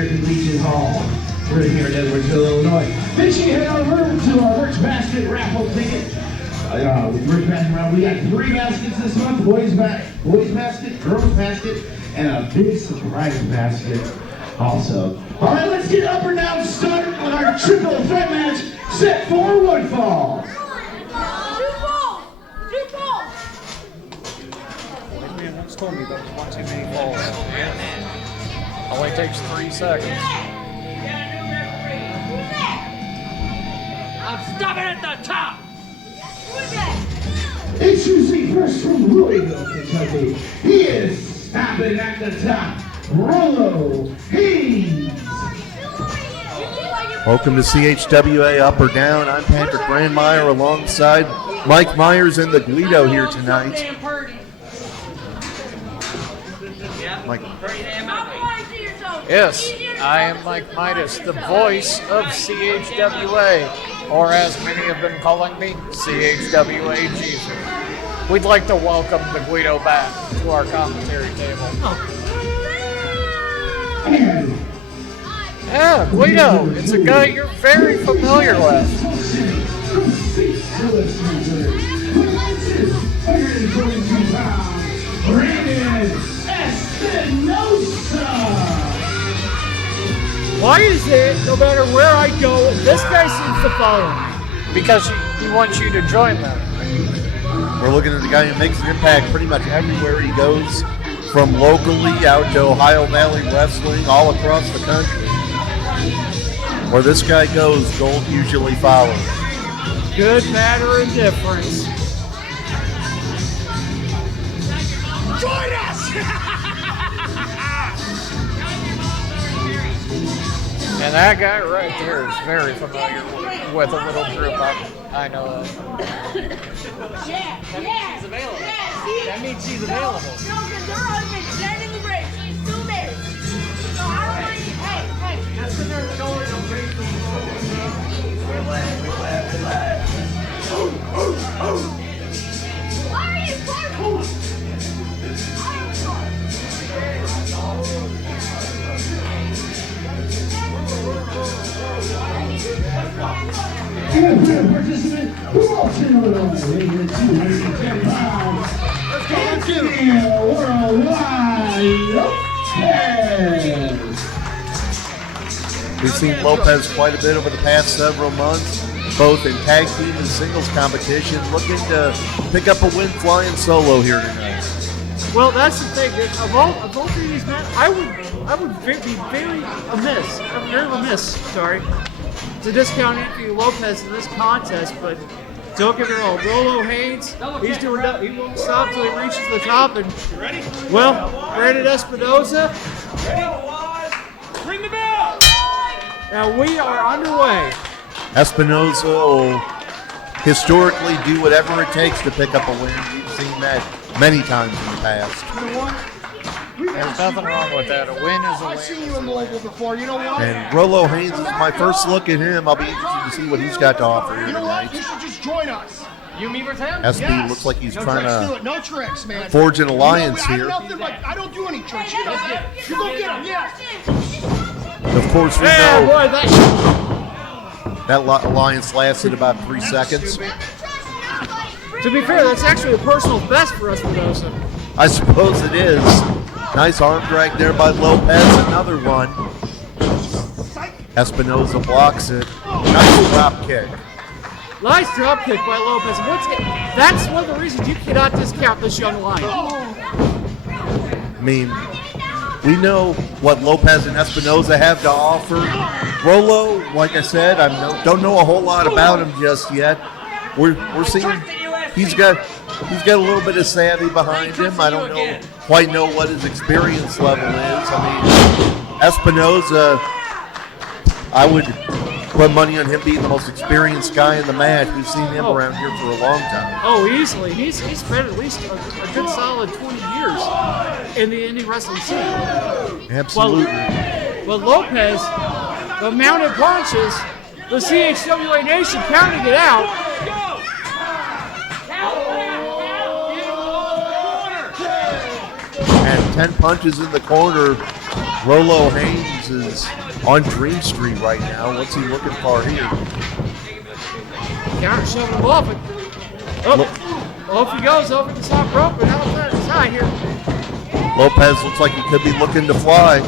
American Legion Hall. We're here in Edwardsville, Illinois. Make sure you head over to our Merch Basket raffle ticket. We're passing around. We got 3 baskets this month: boys basket, girls basket, and a big surprise basket also. All right, let's get up and down. Start with our triple threat match. Set for Woodfall. Man once told me that was one too many falls. Only takes 3 seconds. I'm stopping at the top! Introducing first from Louisville, Kentucky. He is stopping at the top. Rolo, Haynes. Welcome to CHWA Up or Down. I'm Patrick Brandmeier alongside Mike Myers and the Guido here tonight. Mike. Yes, I am Mike Midas, the voice of CHWA, or as many have been calling me, CHWA Jesus. We'd like to welcome the Guido back to our commentary table. Yeah, Guido, it's a guy you're very familiar with. 122 pounds, Espinosa. Why is it, no matter where I go, this guy seems to follow me? Because he wants you to join them. We're looking at the guy who makes an impact pretty much everywhere he goes, from locally out to Ohio Valley Wrestling, all across the country. Where this guy goes, gold usually follows. Good, bad, or indifference. Join us! And that guy right there is very familiar with a little group. I know that. She's available. That means she's available. No, because her husband's dead in the grave. She's still there. So I don't want you. Hey. That's in there. Don't break the Why are you barking? And for participant who also weighing in 210 pounds, We've seen Lopes quite a bit over the past several months, both in tag team and singles competition, looking to pick up a win flying solo here tonight. Well, that's the thing. Of all three of these men, I would be very remiss, to discount Anthony Lopes in this contest, but don't get me wrong, Rolo Haynes, he won't stop till he reaches the top, and well, Brandon Espinosa. Ring the bell! Now we are underway. Espinosa will historically do whatever it takes to pick up a win. We've seen that many times in the past. There's nothing wrong with that. A win is a win. I've seen you in Louisville before. You know what? And Rolo Haynes is my first look at him. I'll be interested to see what he's got to offer here You know what? tonight. You should just join us. You meet with him? SB looks like he's No trying tricks, do to it. No tricks, man. forge an alliance I'm here. nothing but, I don't do any tricks. You know that. You go get him, yeah. Of course, we Yeah, know boy, that alliance lasted about 3 seconds. to be fair, that's actually a personal best for Espinosa. I suppose it is. Nice arm drag there by Lopes. Another one. Espinosa blocks it. Nice drop kick. Nice drop kick by Lopes. That's one of the reasons you cannot discount this young lion. I mean, we know what Lopes and Espinosa have to offer. Rolo, like I said, don't know a whole lot about him just yet. We're seeing he's got a little bit of savvy behind him. I don't quite know what his experience level is. I mean, Espinosa, I would put money on him being the most experienced guy in the match. We've seen him around here for a long time. Oh, easily. He's spent at least a good solid 20 years in the indie wrestling scene. Absolutely. But Lopes, the mounted punches, the CHWA Nation counting it out. And 10 punches in the corner. Rolo Haynes is on Dream Street right now. What's he looking for here? Counter shoving him off it. Off he goes over the top rope, but now it's high here. Lopes looks like he could be looking to fly.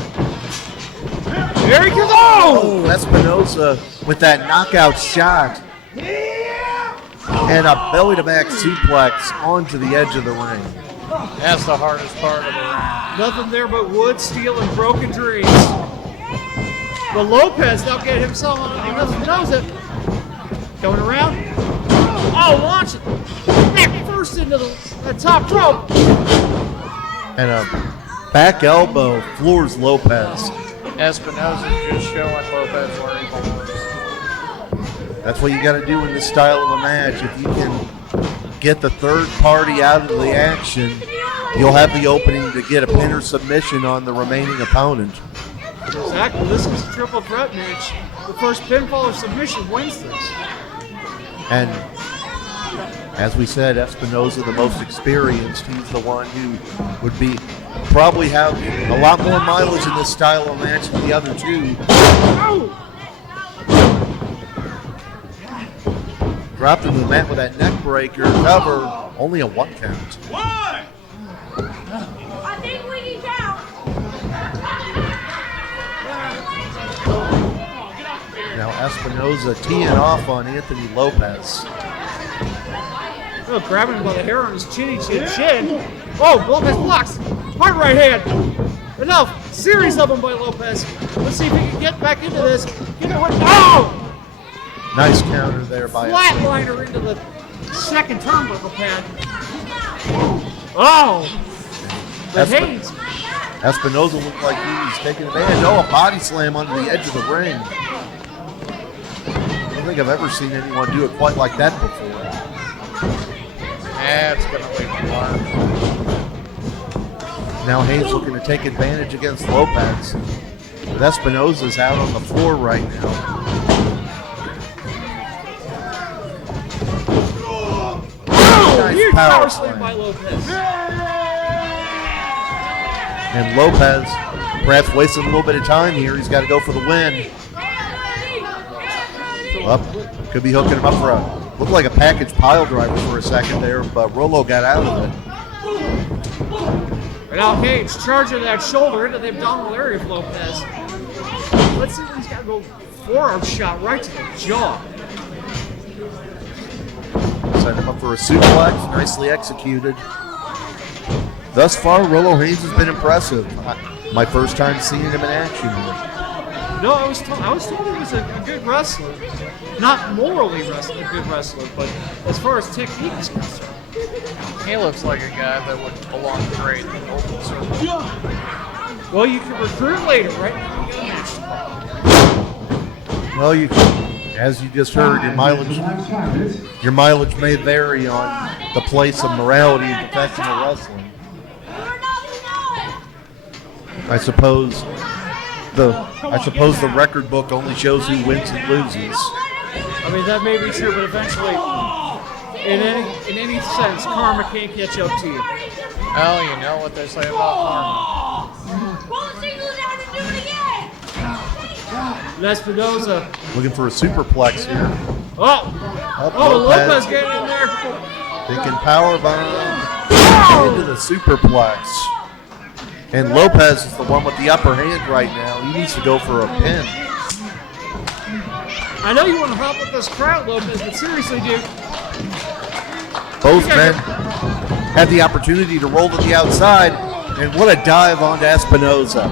There he goes. Oh! Espinosa with that knockout shot. And a belly-to-back suplex onto the edge of the ring. That's the hardest part of the ring. Nothing there but wood, steel, and broken dreams. But Lopes now get himself on Espinosa. Going around. Oh, launch it. Back first into the top rope. And a back elbow floors Lopes. Espinosa just showing Lopes where he belongs. That's what you got to do in this style of a match. If you can get the third party out of the action, you'll have the opening to get a pin or submission on the remaining opponent. Exactly. This is a triple threat match. The first pinfall or submission wins this. And as we said, Espinosa, the most experienced, he's the one who would be probably have a lot more mileage in this style of match than the other two. Dropped him to the mat with that neck breaker cover, only a 1 count. I think we need out. Now Espinosa teeing off on Anthony Lopes. Oh, grabbing him by the hair on his chin. Oh, Lopes blocks. Hard right hand. Enough. Series of them by Lopes. Let's see if he can get back into this. Get it with. Oh! Nice counter there by Flatliner into the second turnbuckle pad. Oh! But Haynes. Espinosa looked like he was taking advantage. Oh, a body slam onto the edge of the ring. I don't think I've ever seen anyone do it quite like that before. That's going to leave a mark. Now Haynes looking to take advantage against Lopes. But Espinosa's out on the floor right now. Huge power slam by Lopes. And Lopes perhaps wasting a little bit of time here. He's got to go for the win. Up, could be hooking him up for a, looked like a package pile driver for a second there, but Rolo got out of it. And now Haynes charging that shoulder into the abdominal area of Lopes. Let's see if he's got to go forearm shot right to the jaw. Set him up for a suplex, nicely executed. Thus far, Rolo Haynes has been impressive. My first time seeing him in action here. No, I was told he was a good wrestler. Not morally a good wrestler, but as far as technique is concerned. He looks like a guy that would belong great in the open circle. Well, you can recruit later, right? Now you got a match tomorrow. Well, you as you just heard, your mileage may vary on the place of morality in professional wrestling. I suppose the record book only shows who wins and loses. I mean, that may be true, but eventually, in any sense, karma can't catch up to you. Oh, you know what they say about karma. Pull the singles down and do it again. Espinosa. Looking for a superplex here. Lopes getting in there. Taking power bomb into the superplex. And Lopes is the one with the upper hand right now. He needs to go for a pin. I know you want to hop with this crowd, Lopes, but seriously, dude. Both men had the opportunity to roll to the outside, and what a dive onto Espinosa.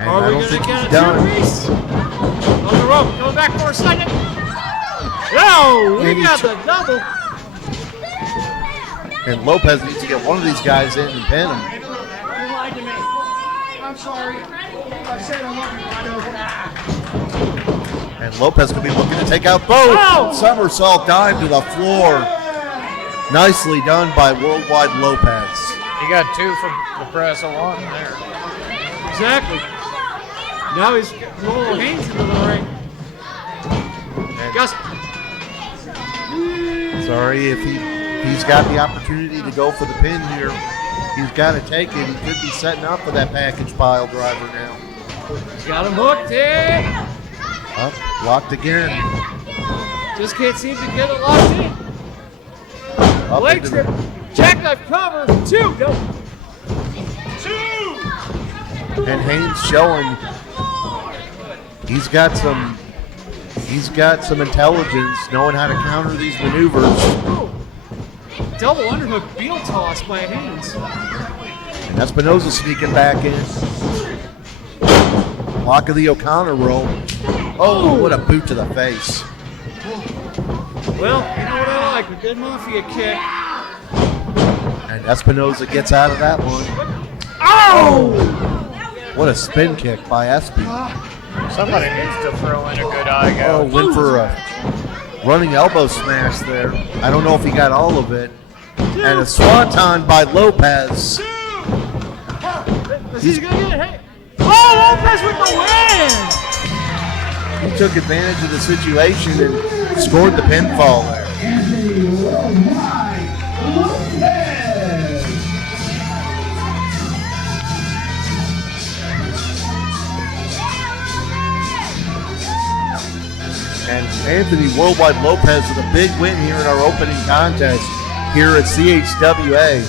And I don't think he's done. On the rope, going back for a second. No, we got the double. And Lopes needs to get one of these guys in and pin him. You lied to me. I'm sorry. I said I wasn't right over. And Lopes could be looking to take out both. Oh! Somersault dive to the floor. Nicely done by Worldwide Lopes. He got 2 from the press of 1 there. Exactly. Now he's rolling Haynes into the ring. Gus. Sorry, if he's got the opportunity to go for the pin here, he's got to take it. He could be setting up for that package pile driver now. Got him hooked in. Up, locked again. Just can't seem to get it locked in. Up Leg into trip. the- Jackknife cover. 2. No. And Haynes showing he's got some intelligence, knowing how to counter these maneuvers. Ooh. Double underhook heel toss by Haynes. And Espinosa sneaking back in. Lock of the O'Connor roll. Oh, what a boot to the face. Well, you know what I like, a good mafia kick. And Espinosa gets out of that one. Oh! What a spin kick by Espy. Somebody needs to throw in a good eye Oh, gouge. went for a running elbow smash there. I don't know if he got all of it. And a swanton by Lopes. Is he gonna get it? Hey. Oh, Lopes with the win! He took advantage of the situation and scored the pinfall there. Anthony Worldwide Lopes. And Anthony Worldwide Lopes with a big win here in our opening contest here at CHWA.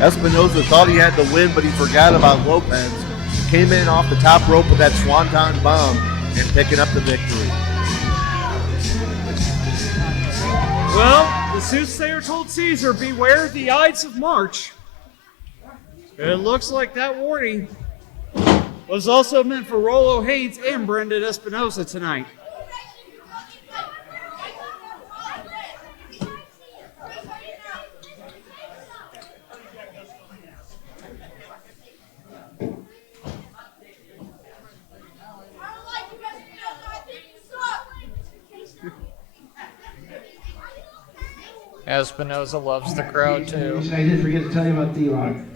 Espinosa thought he had the win, but he forgot about Lopes. Came in off the top rope with that swanton bomb and picking up the victory. Well, the soothsayer told Caesar, beware the Ides of March. It looks like that warning was also meant for Rolo Haynes and Brendan Espinosa tonight. Espinosa loves the crowd too. I did forget to tell you about the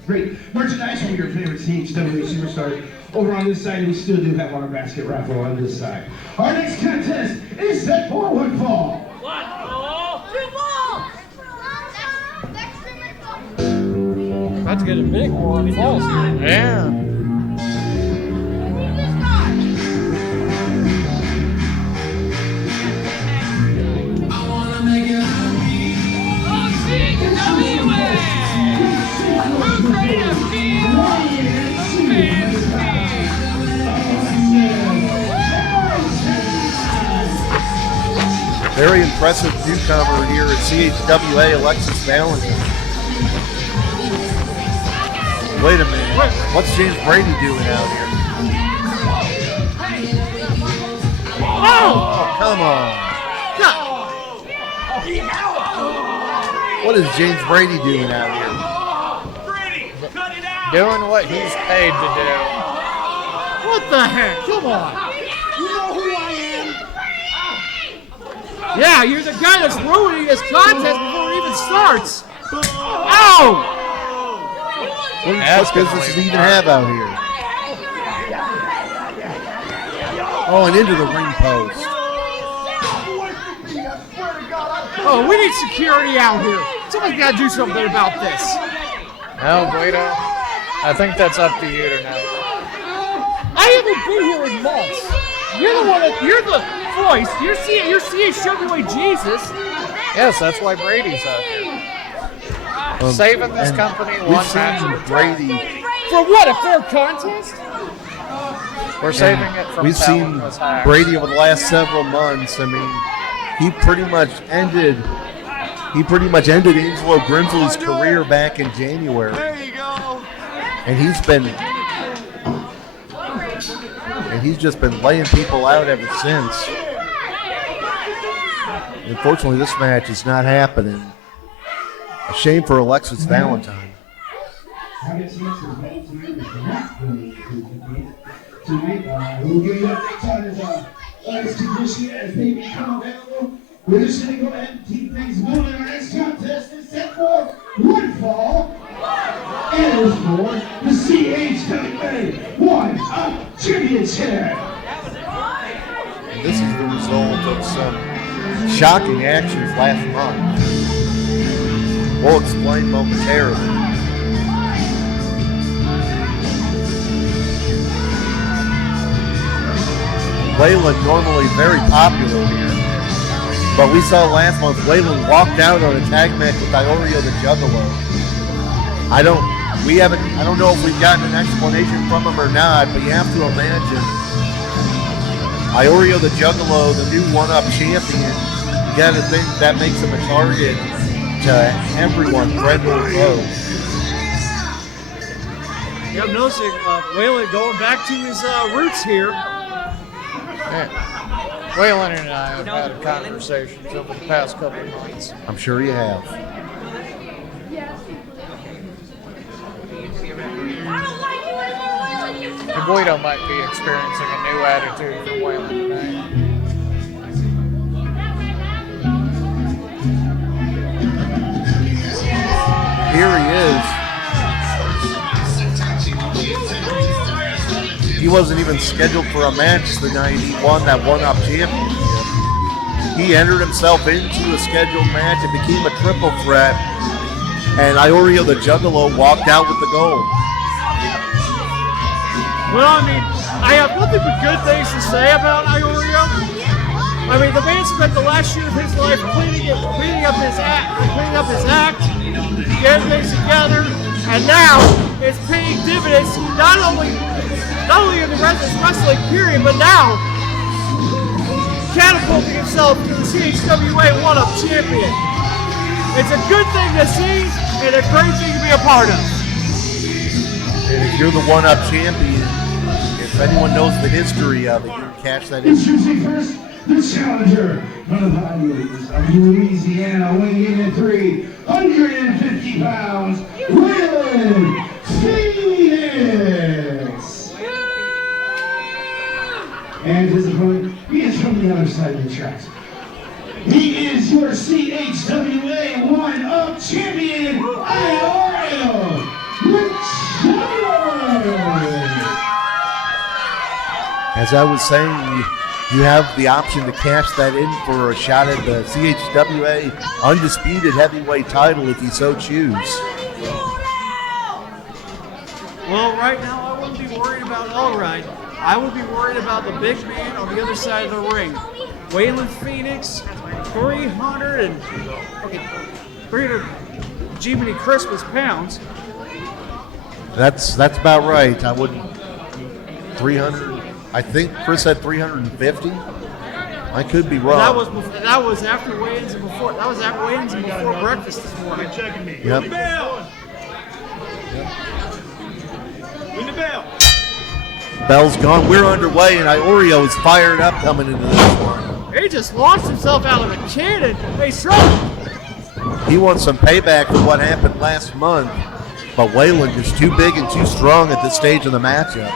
great merchandise from your favorite CHWA superstars. Over on this side, we still do have our basket raffle on this side. Our next contest is set for one fall. About to get a big one. Falls here. Yeah. Very impressive newcomer here at CHWA, Alexis Valentine. Wait a minute. What's James Brady doing out here? Oh, come on. What is James Brady doing out here? Doing what he's paid to do. What the heck? Come on. You know who I am? Yeah, you're the guy that's ruining this contest before it even starts. Ow! What business does he even have out here? Oh, and into the ring post. Oh, we need security out here. Somebody's got to do something about this. No, Guido. I think that's up to you tonight. I haven't been here in months. You're the voice. You're CHWA Jesus. Yes, that's why Brady's out here. Saving this and company we've one match seen at a time. Brady. For what, a fair contest? We're saving it from We've seen talentless hacks. Brady over the last several months. I mean, he pretty much ended Angelo Grimsley's career back in January. There you go. And he's just been laying people out ever since. Unfortunately, this match is not happening. A shame for Alexis Valentine. Tonight, we'll give you updates on his latest condition as they become available. We're just going to go ahead and keep things moving. Our next contest is set for one fall. It is for the CHWA One Up Championship. And this is the result of some shocking actions last month. We'll explain momentarily. Waylon normally very popular here. But we saw last month Waylon walked out on a tag match with Iorio the Juggalo. I don't know if we've gotten an explanation from him or not, but you have to imagine Iorio the Juggalo, the new one-up champion, you got to think that makes him a target to everyone, friend or foe. Yeah, I'm noticing Waylon going back to his roots here. Yeah. Waylon and I have had conversations over the past couple of months. I'm sure you have. The Guido might be experiencing a new attitude from Waylon tonight. Here he is. He wasn't even scheduled for a match the night he won that one-up championship. He entered himself into a scheduled match and became a triple threat, and Iorio the Juggalo walked out with the gold. Well, I mean, I have nothing but good things to say about Iorio. I mean, the man spent the last year of his life cleaning up his act, getting things together, and now it's paying dividends not only in the wrestling period, but now catapulting himself to the CHWA one-up champion. It's a good thing to see and a great thing to be a part of. And if you're the one-up champion, if anyone knows the history of it, you can catch that. Introducing first, the challenger from the Haynes of Louisiana, weighing in at 350 pounds, Waylon Phoenix. And his opponent, he is from the other side of the tracks. He is your CHWA one-up champion, Iorio Juggalo. As I was saying, you have the option to cash that in for a shot at the CHWA undisputed heavyweight title if you so choose. Well, right now I wouldn't be worried about Allright. I would be worried about the big man on the other side of the ring. Waylon Phoenix, 300 Jiminy Christmas pounds. That's about right. I wouldn't 300. I think Chris said 350. I could be wrong. That was after weigh-ins and before. That was after weigh-ins and before breakfast this morning. Checking me. Yep. Ring the bell. Ring the bell. Bell's gone. We're underway, and Iorio is fired up coming into this one. He just launched himself out of a cannon. He's trying. He wants some payback for what happened last month, but Waylon is too big and too strong at this stage of the matchup.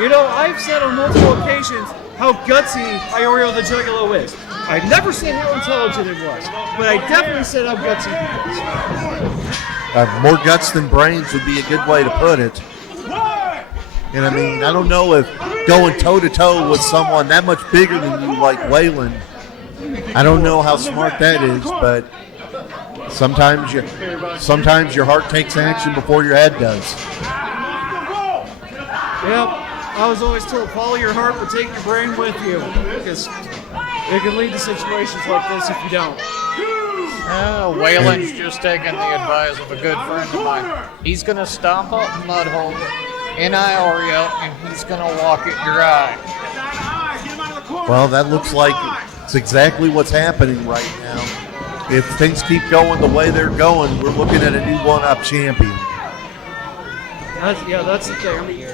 You know, I've said on multiple occasions how gutsy Iorio the Juggalo is. I've never said how intelligent it was, but I definitely said how gutsy he was. More guts than brains would be a good way to put it. And I mean, I don't know if going toe-to-toe with someone that much bigger than you like Waylon, I don't know how smart that is, but sometimes your heart takes action before your head does. Yep. I was always told, follow your heart, but take your brain with you, because it can lead to situations like this if you don't. Waylon's just taking the advice of a good friend of mine. He's going to stomp up Mudhole in Iorio, and he's going to walk at your eye. Well, that looks like it's exactly what's happening right now. If things keep going the way they're going, we're looking at a new one-up champion. That's the thing. I mean,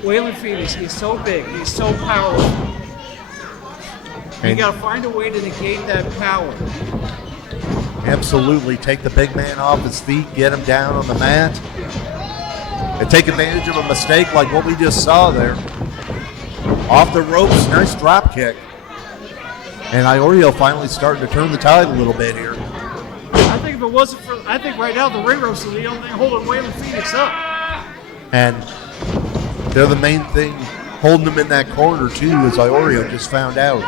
Waylon Phoenix, he's so big, he's so powerful. You got to find a way to negate that power. Absolutely. Take the big man off his feet, get him down on the mat, and take advantage of a mistake like what we just saw there. Off the ropes, nice drop kick. And Iorio finally starting to turn the tide a little bit here. I think if it wasn't for, I think right now the ring ropes are the only thing holding Waylon Phoenix up. And they're the main thing holding him in that corner too, as Iorio just found out.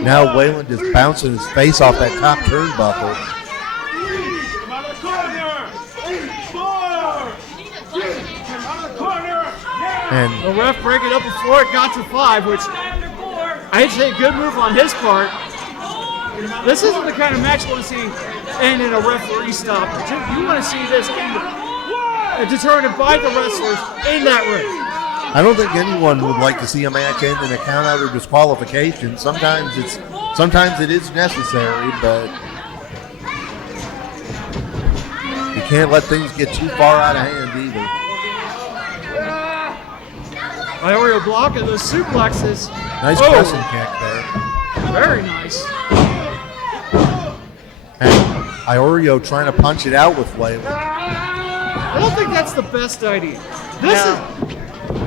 Now Waylon just bouncing his face off that top turnbuckle. And The ref breaking up before it got to 5, which I'd say a good move on his part. This isn't the kind of match you want to see end in a referee stop. You want to see this determined by the wrestlers in that ring. I don't think anyone would like to see a match end in a count out or disqualification. Sometimes it is necessary, but you can't let things get too far out of hand either. Iorio blocking the suplexes. Nice pressing kick there. Very nice. And Iorio trying to punch it out with Waylon. I don't think that's the best idea.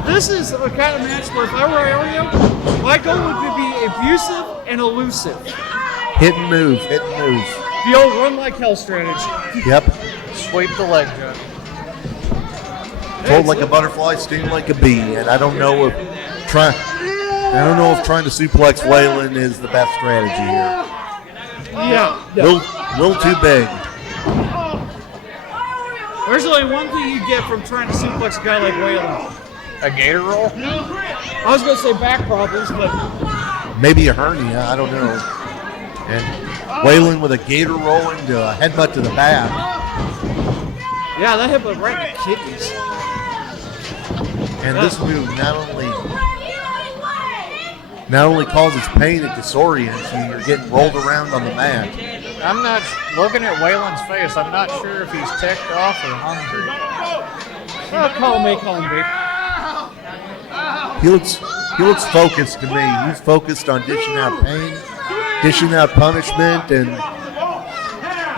This is a kind of match where if I were Iorio, my goal would be abusive and elusive. Hit and move. The old run like hell strategy. Yep. Sweep the leg jump. Fold like a butterfly, sting like a bee. And I don't know if trying to suplex Waylon is the best strategy here. Yeah. Little too big. There's only one thing you get from trying to suplex a guy like Waylon. A gator roll? I was going to say back problems, but Maybe a hernia, I don't know. And Waylon with a gator roll into a headbutt to the back. yeah, that hit but right in the kidneys. And this move not only causes pain, it disorients you. You're getting rolled around on the mat. I'm not looking at Waylon's face. I'm not sure if he's ticked off or hungry. Call me. He looks focused to me. He's focused on dishing out pain, dishing out punishment, and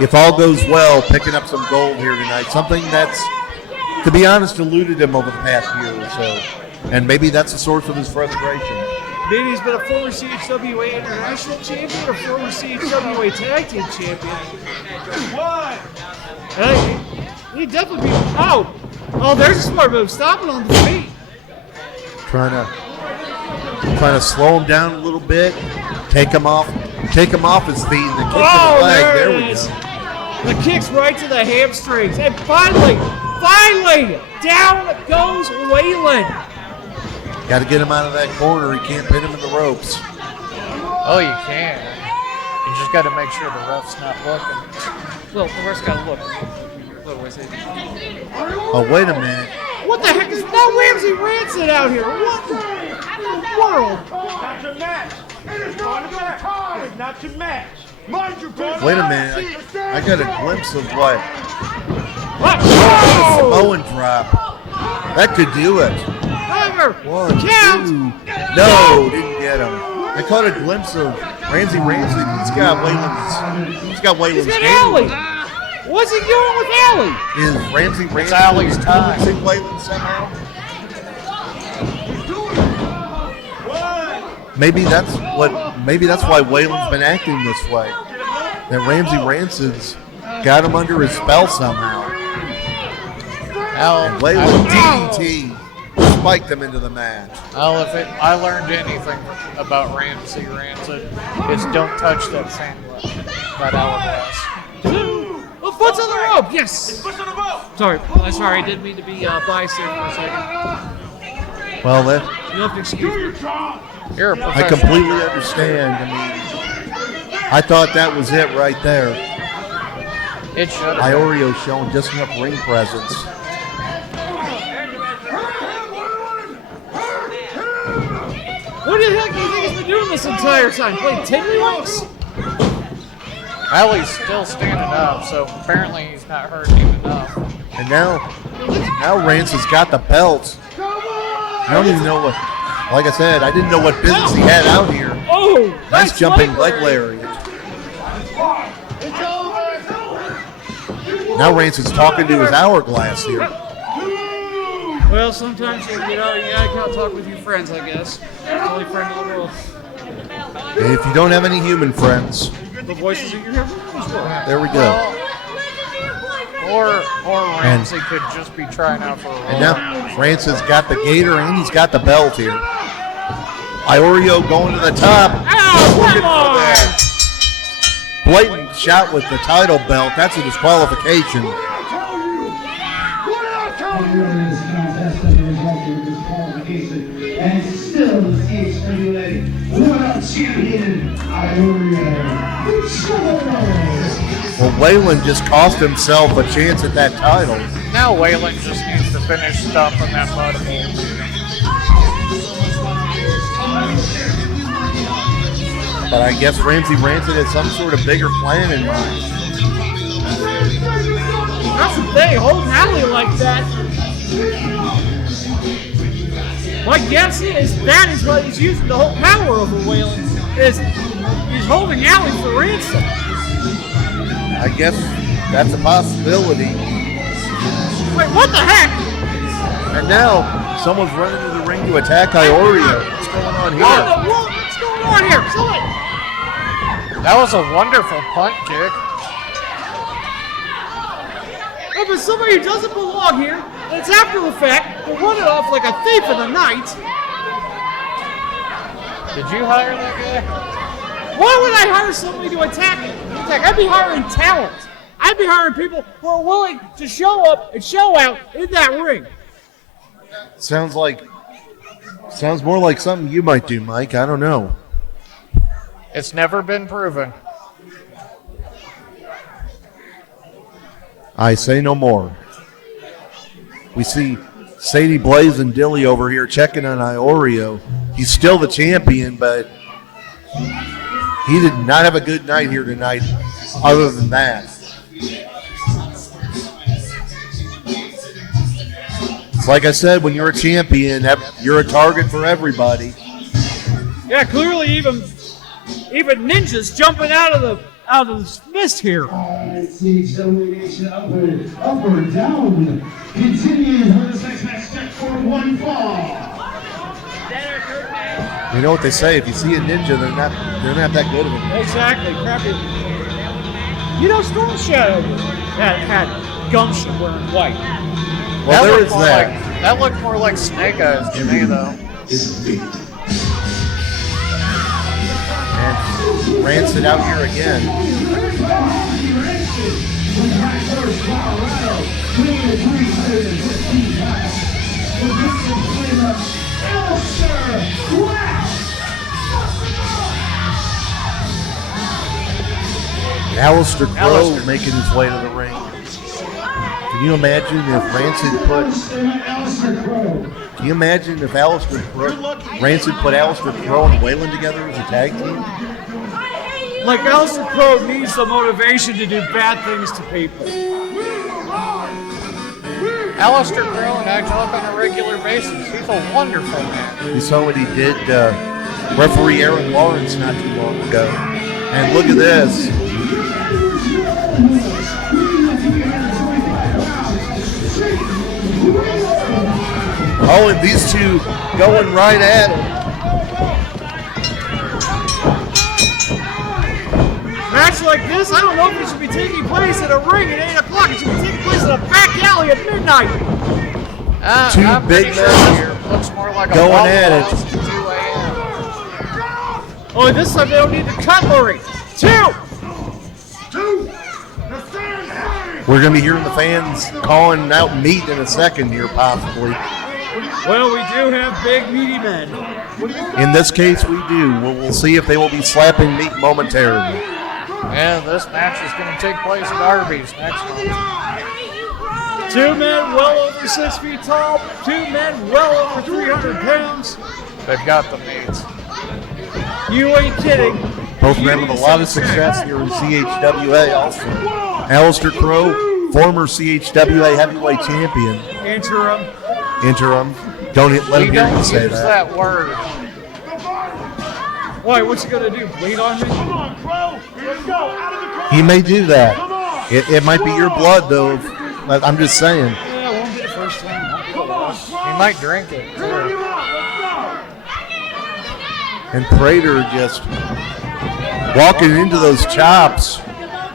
if all goes well, picking up some gold here tonight. Something that's, to be honest, eluded him over the past year or so. And maybe that's the source of his frustration. Maybe he's been a former CHWA International Champion or former CHWA Tag Team Champion. He'd definitely be out. Oh, there's a smart move. Stop it on the feet. Trying to slow him down a little bit, take him off his feet, and the kick to the leg. There we go. The kick's right to the hamstrings. And finally, down goes Waylon. Got to get him out of that corner. He can't pin him in the ropes. Oh, you can. You just got to make sure the ref's not looking. Well, the ref's got to look. What was it? Oh, wait a minute. What the heck is that Ramsey Rancid out here? What in the world? Not your match. It is not your time. Not your match. Mind your business. Wait a minute. I got a glimpse of what? What? Samoan drop. That could do it. However, One, count. 2. No, didn't get him. I caught a glimpse of Ramsey. He's got Waylon's He's got game. Allie. What's he doing with Allie? Is Ramsey Allie's time. influencing Waylon somehow? Maybe that's why Waylon's been acting this way. That Ramsey Rancid's got him under his spell somehow. And Waylon DDT spiked him into the match. Well, if I learned anything about Ramsey Rancid, it's don't touch that sandwich, that hourglass. Oh, foot's on the rope. Yes. Push on the boat. Sorry, I didn't mean to be biased there for a second. Well, You'll have to excuse me. You're a I professional. completely understand. I mean, I thought that was it right there. It should have. Iorio showing just enough ring presence. What the heck do you think he's been doing this entire time? Playing tiddlywinks? Allie's still standing up, so apparently he's not hurting him enough. And now Rance has got the belt. I don't even know what, like I said, I didn't know what business he had out here. Oh, Nice jumping leg lariat. Now Rance is talking to his hourglass here. Well, sometimes you gotta talk with your friends, I guess. The only friend in the world. If you don't have any human friends, The voices that you hear. there we go. Or Ramsey could just be trying out for a And roll. now Rance has got the gator and he's got the belt here. Iorio going to the top. Oh, come on! Blatant shot with the title belt. That's a disqualification. Here is contest and the result with this qualification. And still the CHWA World Champion, Iorio. Well, Waylon just cost himself a chance at that title. Now Waylon just needs to finish stomping that mud hole. But I guess Ramsey Rancid had some sort of bigger plan in mind. That's the thing, holding Alley like that. My guess is that is what he's using the whole power over Waylon. Is he's holding Alley for ransom. I guess that's a possibility. Wait, what the heck? And now someone's running to the ring to attack Iorio. What's going on here? What's going on here? Somebody. That was a wonderful punt kick. Oh, but somebody who doesn't belong here, and it's after the fact, they're running off like a thief in the night. Did you hire that guy? Why would I hire somebody to attack it? I'd be hiring talent. I'd be hiring people who are willing to show up and show out in that ring. Sounds more like something you might do, Mike. I don't know. It's never been proven. I say no more. We see Sadie Blaze and Dilly over here checking on Iorio. He's still the champion, but he did not have a good night here tonight other than that. It's like I said, when you're a champion, you're a target for everybody. Yeah, clearly even ninjas jumping out of the mist here. CHWA Nation up or down. Continues with this next match check for one fall. You know what they say, if you see a ninja, they're not that good of them. Exactly, crappy. You know, Storm Shadow had gumption wearing white. Well, there is that. That looked more like Snake Eyes to me, though. And Rancid out here again. Alister Crow making his way to the ring. Can you imagine if Rancid Rancid put Alister Crow and Waylon together as a tag team? Like Alister Crow needs the motivation to do bad things to people. Alister Crow and act up on a regular basis. He's a wonderful man. You saw what he did, referee Aaron Lawrence not too long ago. And look at this. Oh, and these two going right at him. Match like this, I don't know if it should be taking place at a ring at 8 o'clock. It should be taking place at a back alley at midnight. Two big men looks more like going at it. 2 a.m. Oh, this time they don't need the cutlery. Two. We're going to be hearing the fans calling out meat in a second here, possibly. Well, we do have big, meaty men. In this case, we do. We'll see if they will be slapping meat momentarily. And this match is going to take place at Arby's next month. 2 men well over 6 feet tall, 2 men well over 300 pounds. They've got the meats. You ain't kidding. Both men with a lot of success here in CHWA also. Alister Crow, former CHWA heavyweight champion. Interim. Don't let him hear you say that. Word. Why, what's he going to do, bleed on me? Come on, Crow. Let's go. Out of the crowd. He may do that. Come on. It might be your blood, though. I'm just saying. Yeah, I won't be the first time. Come on, Crow. He might drink it. Bring him up. Let's And Prater just walking into those chops.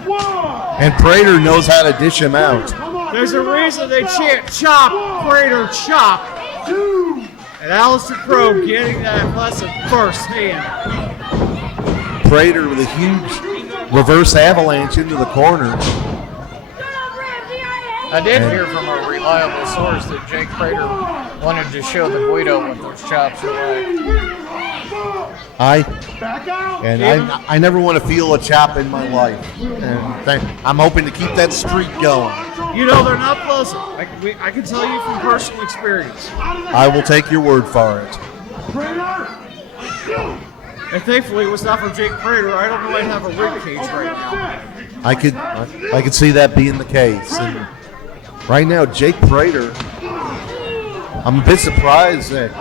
go. One. And Prater knows how to dish him out. Come on. There's a reason they chant chop, Prater, chop. 2. And Alister Crow getting that lesson firsthand. Prater with a huge reverse avalanche into the corner. I did hear from a reliable source that Jake Prater wanted to show the Guido what those chops are like. I never want to feel a chop in my life, and I'm hoping to keep that streak going. You know they're not pleasant. I can tell you from personal experience. I will take your word for it. And thankfully, it was not for Jake Prater. I don't know I'd have a rib cage right now. I could see that being the case. And right now, Jake Prater, I'm a bit surprised that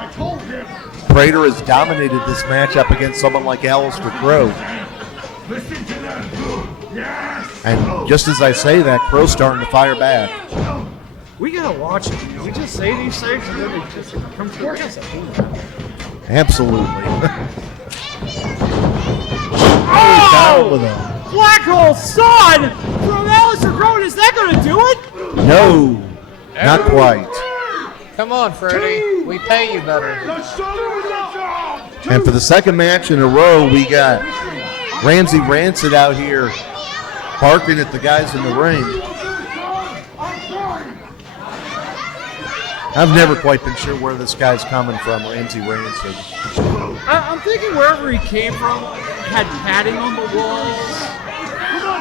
Prater has dominated this matchup against someone like Alister Crow. And just as I say that, Crow's starting to fire back. We gotta watch it. We just say these things and then they just come to us. Absolutely. Oh! Black hole son from Alister Crow. Is that gonna do it? No, not quite. Come on, Freddie. We pay you better. And for the second match in a row, we got Ramsey Rancid out here barking at the guys in the ring. I've never quite been sure where this guy's coming from, Ramsey Rancid. I'm thinking wherever he came from had padding on the walls,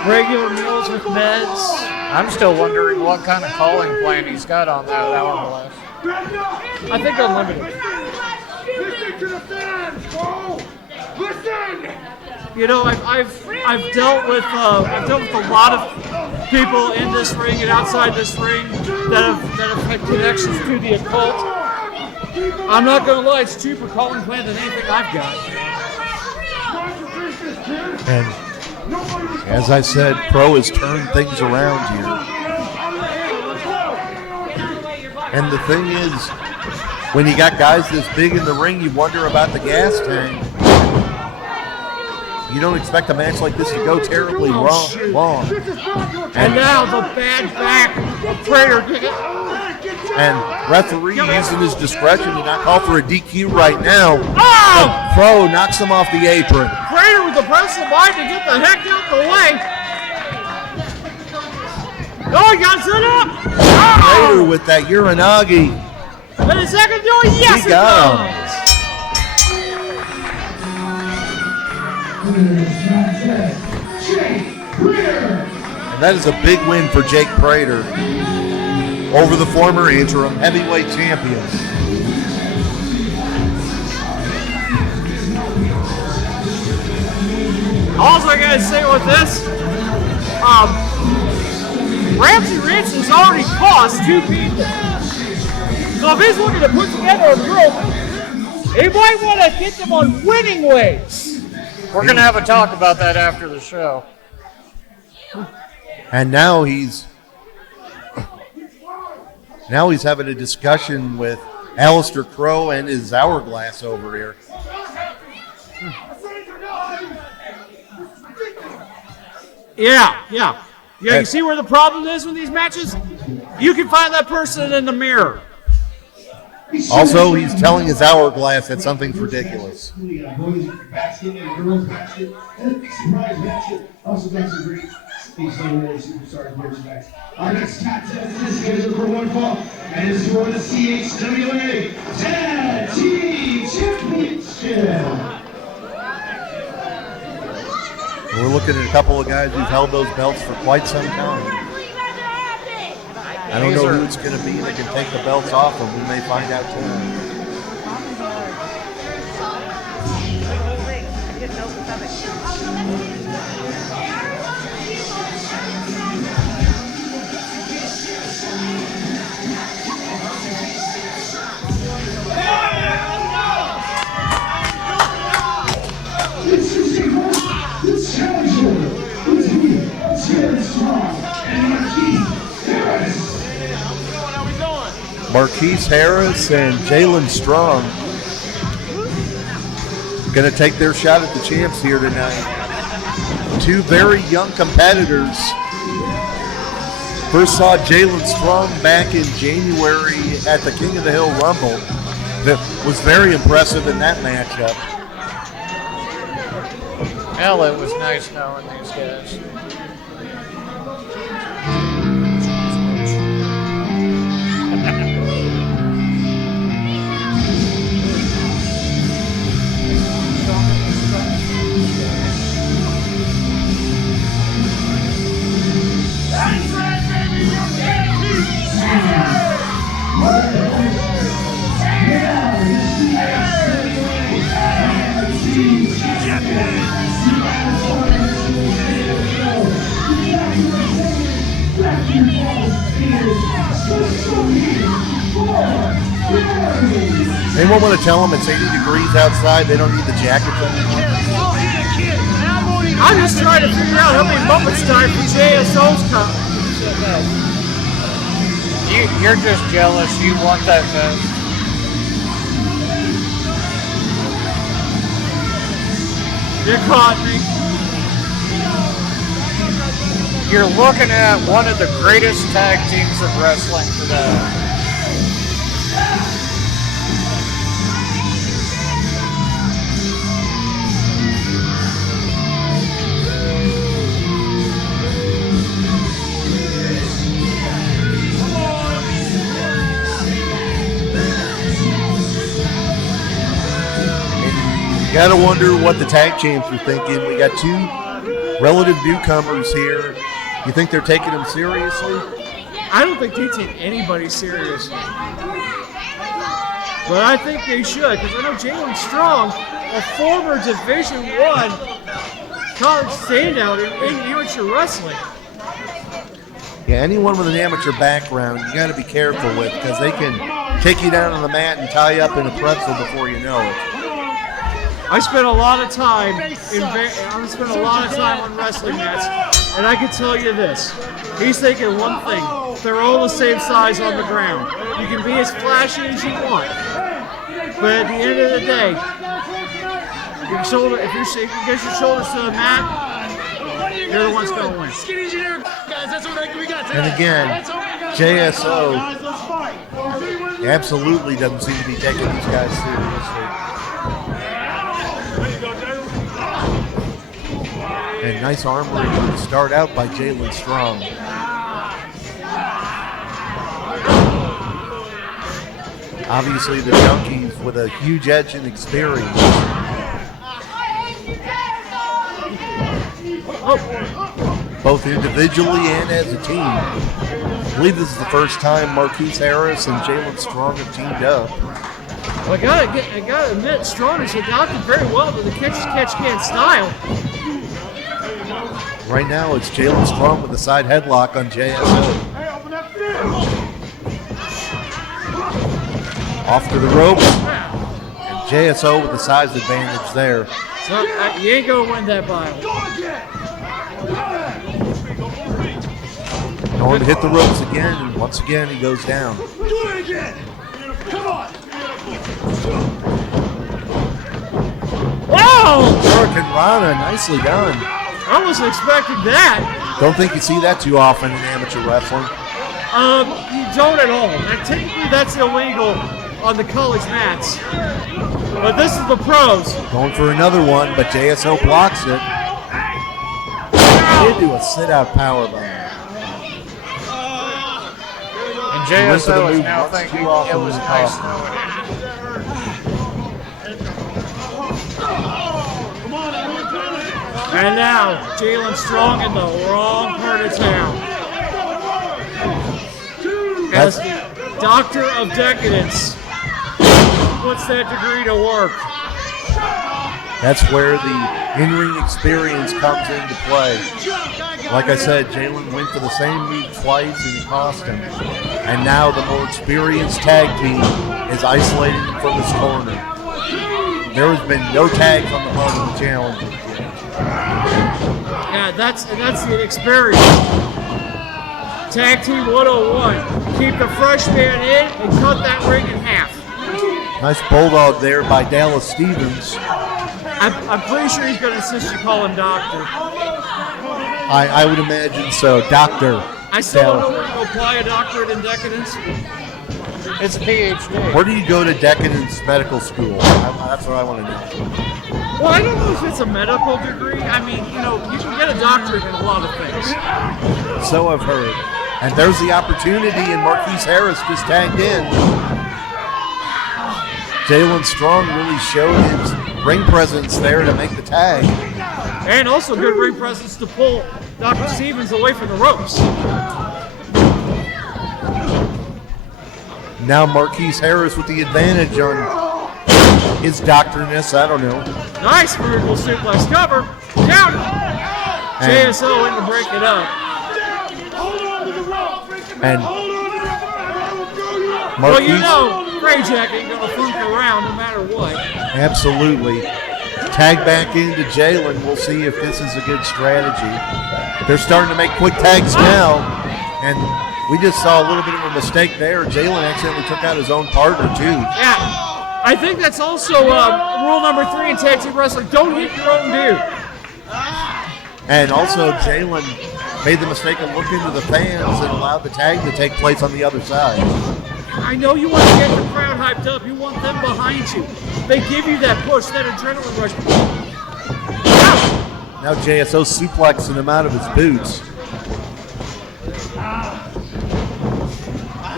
regular meals with meds. I'm still wondering what kind of calling plan he's got on that hourglass. I think unlimited. Listen to the fans, bro! Listen! You know, I've dealt with a lot of people in this ring and outside this ring that have had connections to the occult. I'm not gonna lie, it's cheaper calling plan than anything I've got. And as I said, Pro has turned things around here. And the thing is, when you got guys this big in the ring, you wonder about the gas tank. You don't expect a match like this to go terribly long. And now the bad back of Prater. And referee using his discretion to not call for a DQ right now. Oh! Pro knocks him off the apron. Prater with the presence of mind to get the heck out the way. Oh, he got set up. Prater with that Uranagi. And is that going to do it? Yes, He got him. And that is a big win for Jake Prater over the former interim heavyweight champion. All I gotta say with this, Ramsey Ranson's already cost 2 people. So if he's looking to put together a group, he might want to get them on winning ways. We're going to have a talk about that after the show. And now he's having a discussion with Alister Crow and his hourglass over here. Yeah. You see where the problem is with these matches? You can find that person in the mirror. Also, he's telling his hourglass that something's ridiculous. Boys basket and girls basket and surprise basket. Also got some great superstar merchandise. Our next contest is scheduled for one fall and is for the CHWA Tag Team Championship. We're looking at a couple of guys who've held those belts for quite some time. I don't know who it's going to be that can take the belts off them. We may find out tonight. This challenger is here, Terrence Strong and Marquis Harris. Marquis Harris and Jalon Strong going to take their shot at the champs here tonight. Two very young competitors. First saw Jalon Strong back in January at the King of the Hill Rumble. That was very impressive in that matchup. Hell, it was nice knowing these guys. Anyone want to tell them it's 80 degrees outside? They don't need the jackets anymore. I'm just trying to figure out how many moments time for JSO's come. You're just jealous. You want that vest. You caught me. You're looking at one of the greatest tag teams of wrestling today. You gotta wonder what the tag champs are thinking. We got two relative newcomers here. You think they're taking them seriously? I don't think they take anybody seriously. But I think they should, because I know Jalon Strong, a former Division I college standout in amateur wrestling. Yeah, anyone with an amateur background, you gotta be careful with, because they can take you down on the mat and tie you up in a pretzel before you know it. I spent a lot of time on wrestling mats, and I can tell you this: he's thinking one thing. They're all the same size on the ground. You can be as flashy as you want, but at the end of the day, if you get your shoulders to the mat, you're the one's going to win. And again, JSO absolutely doesn't seem to be taking these guys seriously. And nice armor to start out by Jalon Strong. Obviously the Junkies with a huge edge in experience. Both individually and as a team. I believe this is the first time Marquis Harris and Jalon Strong have teamed up. Well, I gotta admit, Strong has adapted very well to the catch-can style. Right now, it's Jalon Strong with a side headlock on JSO. Off to the ropes. And JSO with the size advantage there. So, you ain't going to win that battle. Going to hit the ropes again, and once again, he goes down. Do it again! Come on! Whoa! Hurricane Rana, nicely done. I wasn't expecting that. Don't think you see that too often in amateur wrestling. You don't at all. And technically, that's illegal on the college mats. But this is the pros. Going for another one, but JSO blocks it. He did do a sit-out powerbomb. And JSO is now thinking it was nice. And now, Jalon Strong in the wrong part of town. As the Doctor of Decadence puts that degree to work. That's where the in-ring experience comes into play. Like I said, Jalon went for the same move twice and it cost him. And now the more experienced tag team is isolating him from his corner. There has been no tags on the part of the challenger. Yeah, that's the experience. Tag Team 101. Keep the fresh man in and cut that ring in half. Nice bulldog there by Dallas Stevens. I'm pretty sure he's going to insist you call him Doctor. I would imagine so. Doctor. I still don't know where to apply a doctorate in decadence. It's a PhD. Where do you go to Decadence Medical School? That's what I want to know. Well, I don't know if it's a medical degree. I mean, you can get a doctorate in a lot of things. So I've heard. And there's the opportunity, and Marquis Harris just tagged in. Jalon Strong really showed his ring presence there to make the tag. And also good ring presence to pull Dr. Stevens away from the ropes. Now Marquis Harris with the advantage on his doctorness. I don't know. Nice vertical suplex cover. Down. JSO in to break it up. And Well, you know, Gray Jacket ain't gonna fluke around no matter what. Absolutely. Tag back into Jalon. We'll see if this is a good strategy. They're starting to make quick tags now, and we just saw a little bit of a mistake there. Jalon accidentally took out his own partner, too. Yeah, I think that's also rule number 3 in tag team wrestling. Don't hit your own dude. And also, Jalon made the mistake of looking to the fans and allowed the tag to take place on the other side. I know you want to get the crowd hyped up. You want them behind you. They give you that push, that adrenaline rush. Ow! Now JSO suplexing him out of his boots.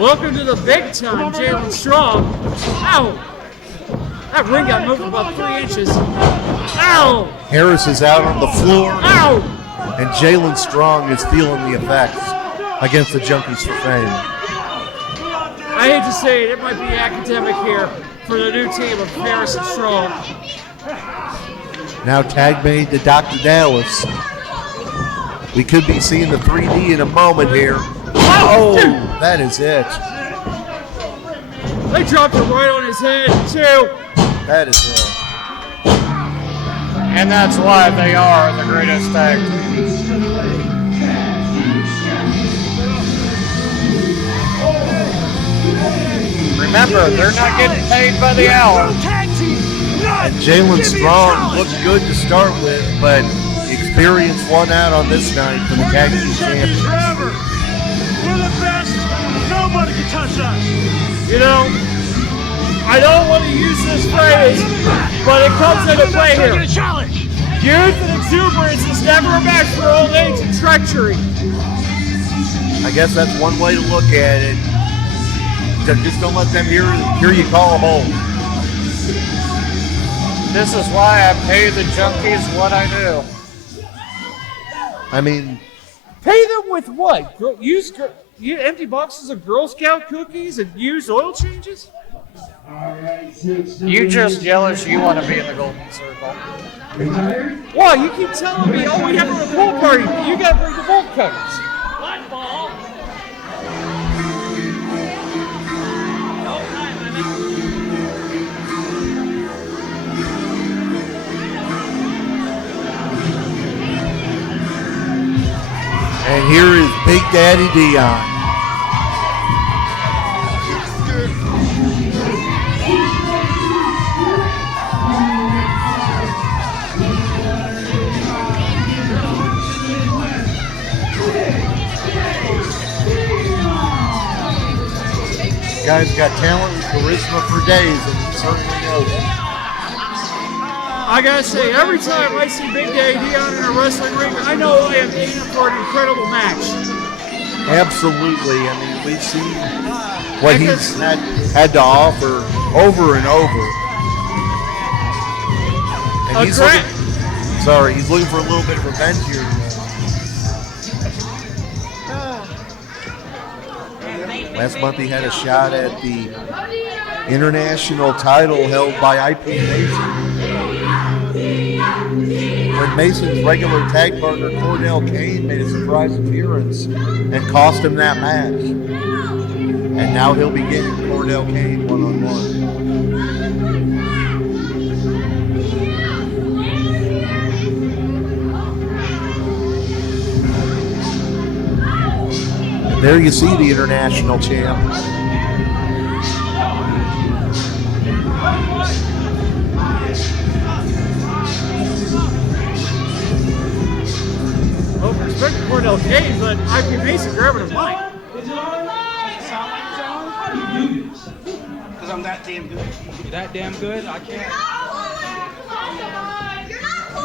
Welcome to the big time, Jalon Strong. Ow! That ring got moved about 3 inches. Ow! Harris is out on the floor. Ow! And Jalon Strong is feeling the effects against the Junkies for Fame. I hate to say it might be academic here for the new team of Harris and Strong. Now tag made to Dr. Dallas. We could be seeing the 3D in a moment here. Oh, that is it. They dropped it right on his head, too. That is it. And that's why they are the greatest tag team. Remember, they're not getting paid by the hour. And Jalon Strong looked good to start with, but experience won out on this night for the tag team champions. We're the best. Nobody can touch us. You know, I don't want to use this phrase, but it comes into play here. Youth and exuberance is never a match for old age and treachery. I guess that's one way to look at it. Just don't let them hear you call home. This is why I pay the Junkies what I do. I mean, Pay them with what? Empty boxes of Girl Scout cookies and used oil changes? You just jealous you want to be in the Golden Circle. Why? You keep telling me, oh, we have a pool party, but you gotta bring the bolt cutters. What ball? and here is Big Daddy Dion. Guy's got talent and charisma for days, and he certainly knows it. I gotta say, every time I see Big Daddy Dion in a wrestling ring, I know I am in for an incredible match. Absolutely. I mean, we've seen what he's had to offer over and over. And he's looking for a little bit of revenge here. Last month he had a shot at the international title held by IP Mason. When Mason's regular tag partner Cordell Cain made a surprise appearance and cost him that match. And now he'll be getting Cordell Cain one-on-one. There you see the international champ. Well, for respect to Cordell Cain, but IP Mason grabbing a mic. Is it on? Does it sound like it's on? How do you do this? Because I'm that damn good. You're that damn good? I can't.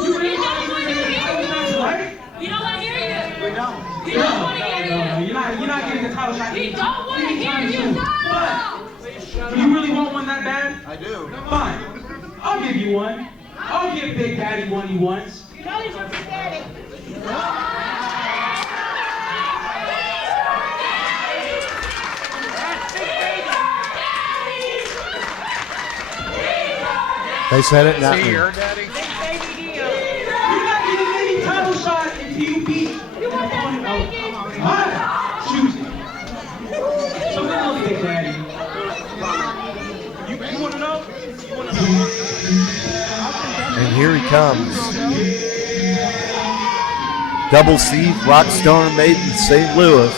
You really want to hear you, right? We don't want to hear you. We don't. We don't want to hear you. You're not getting a title shot. We don't want to hear you. What? You really want one that bad? I do. Fine. I'll give you one. I'll give Big Daddy one he wants. You know he's your Big Daddy. They said it, not See me. your daddy? You're not getting any title shot until you beat. You want that Choose it. So we're going to Big Daddy. here he comes. Double C, Rockstar made in St. Louis.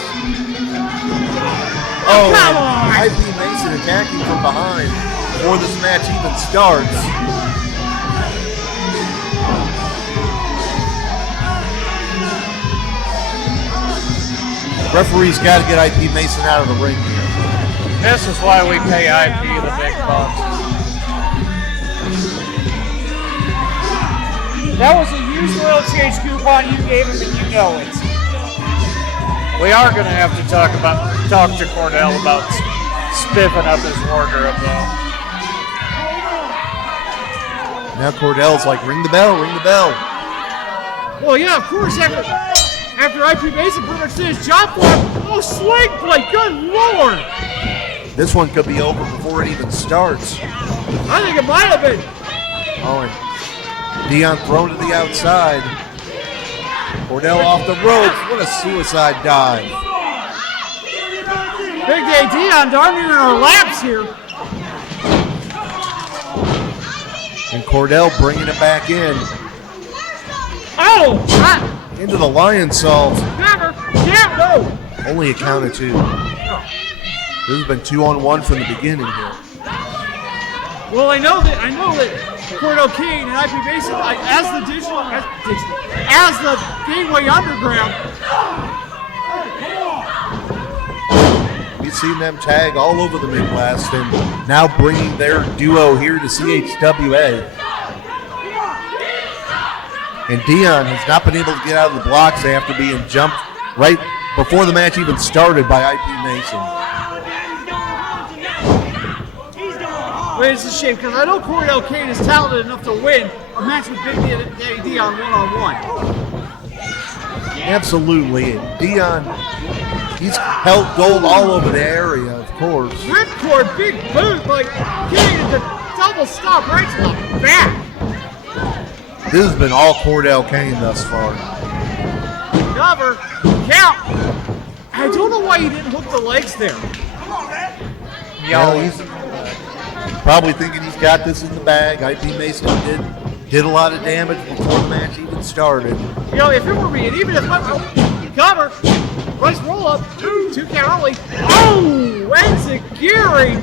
Oh, Come on! IP Mason attacking from behind before this match even starts. Referee's got to get IP Mason out of the ring here. This is why we pay IP the big bucks. That was a used oil change coupon you gave him, and you know it. We are going to have to talk to Cordell about spiffing up his wardrobe, though. Now Cordell's like, ring the bell, ring the bell. Well, yeah, of course. After IP Mason pretty much did his job for him. Oh, swing play! Good lord! This one could be over before it even starts. I think it might have been. Oh, and Dion thrown to the outside. Cordell off the ropes. What a suicide dive. Big day Dion darn near in our laps here. And Cordell bringing it back in. Oh! Into the lion salt. Never! Can't go! Only a count of 2. This has been 2-on-1 from the beginning here. Well, I know that Cordell Cain and IP Mason, as the Gateway Underground. We've seen them tag all over the Midwest and now bringing their duo here to CHWA. And Dion has not been able to get out of the blocks after being jumped right before the match even started by IP Mason. But it's a shame because I know Cordell Cain is talented enough to win a match with Big Daddy Dion one-on-one. Absolutely. And Dion, he's held gold all over the area, of course. Ripcord, big boot, like getting the double stop right to the back. This has been all Cordell Cain thus far. Cover, count. I don't know why he didn't hook the legs there. Well, he's probably thinking he's got this in the bag. IP Mason did a lot of damage before the match even started. You know, if it were me, and even if cover, nice roll up, two count only. Oh, Enziguri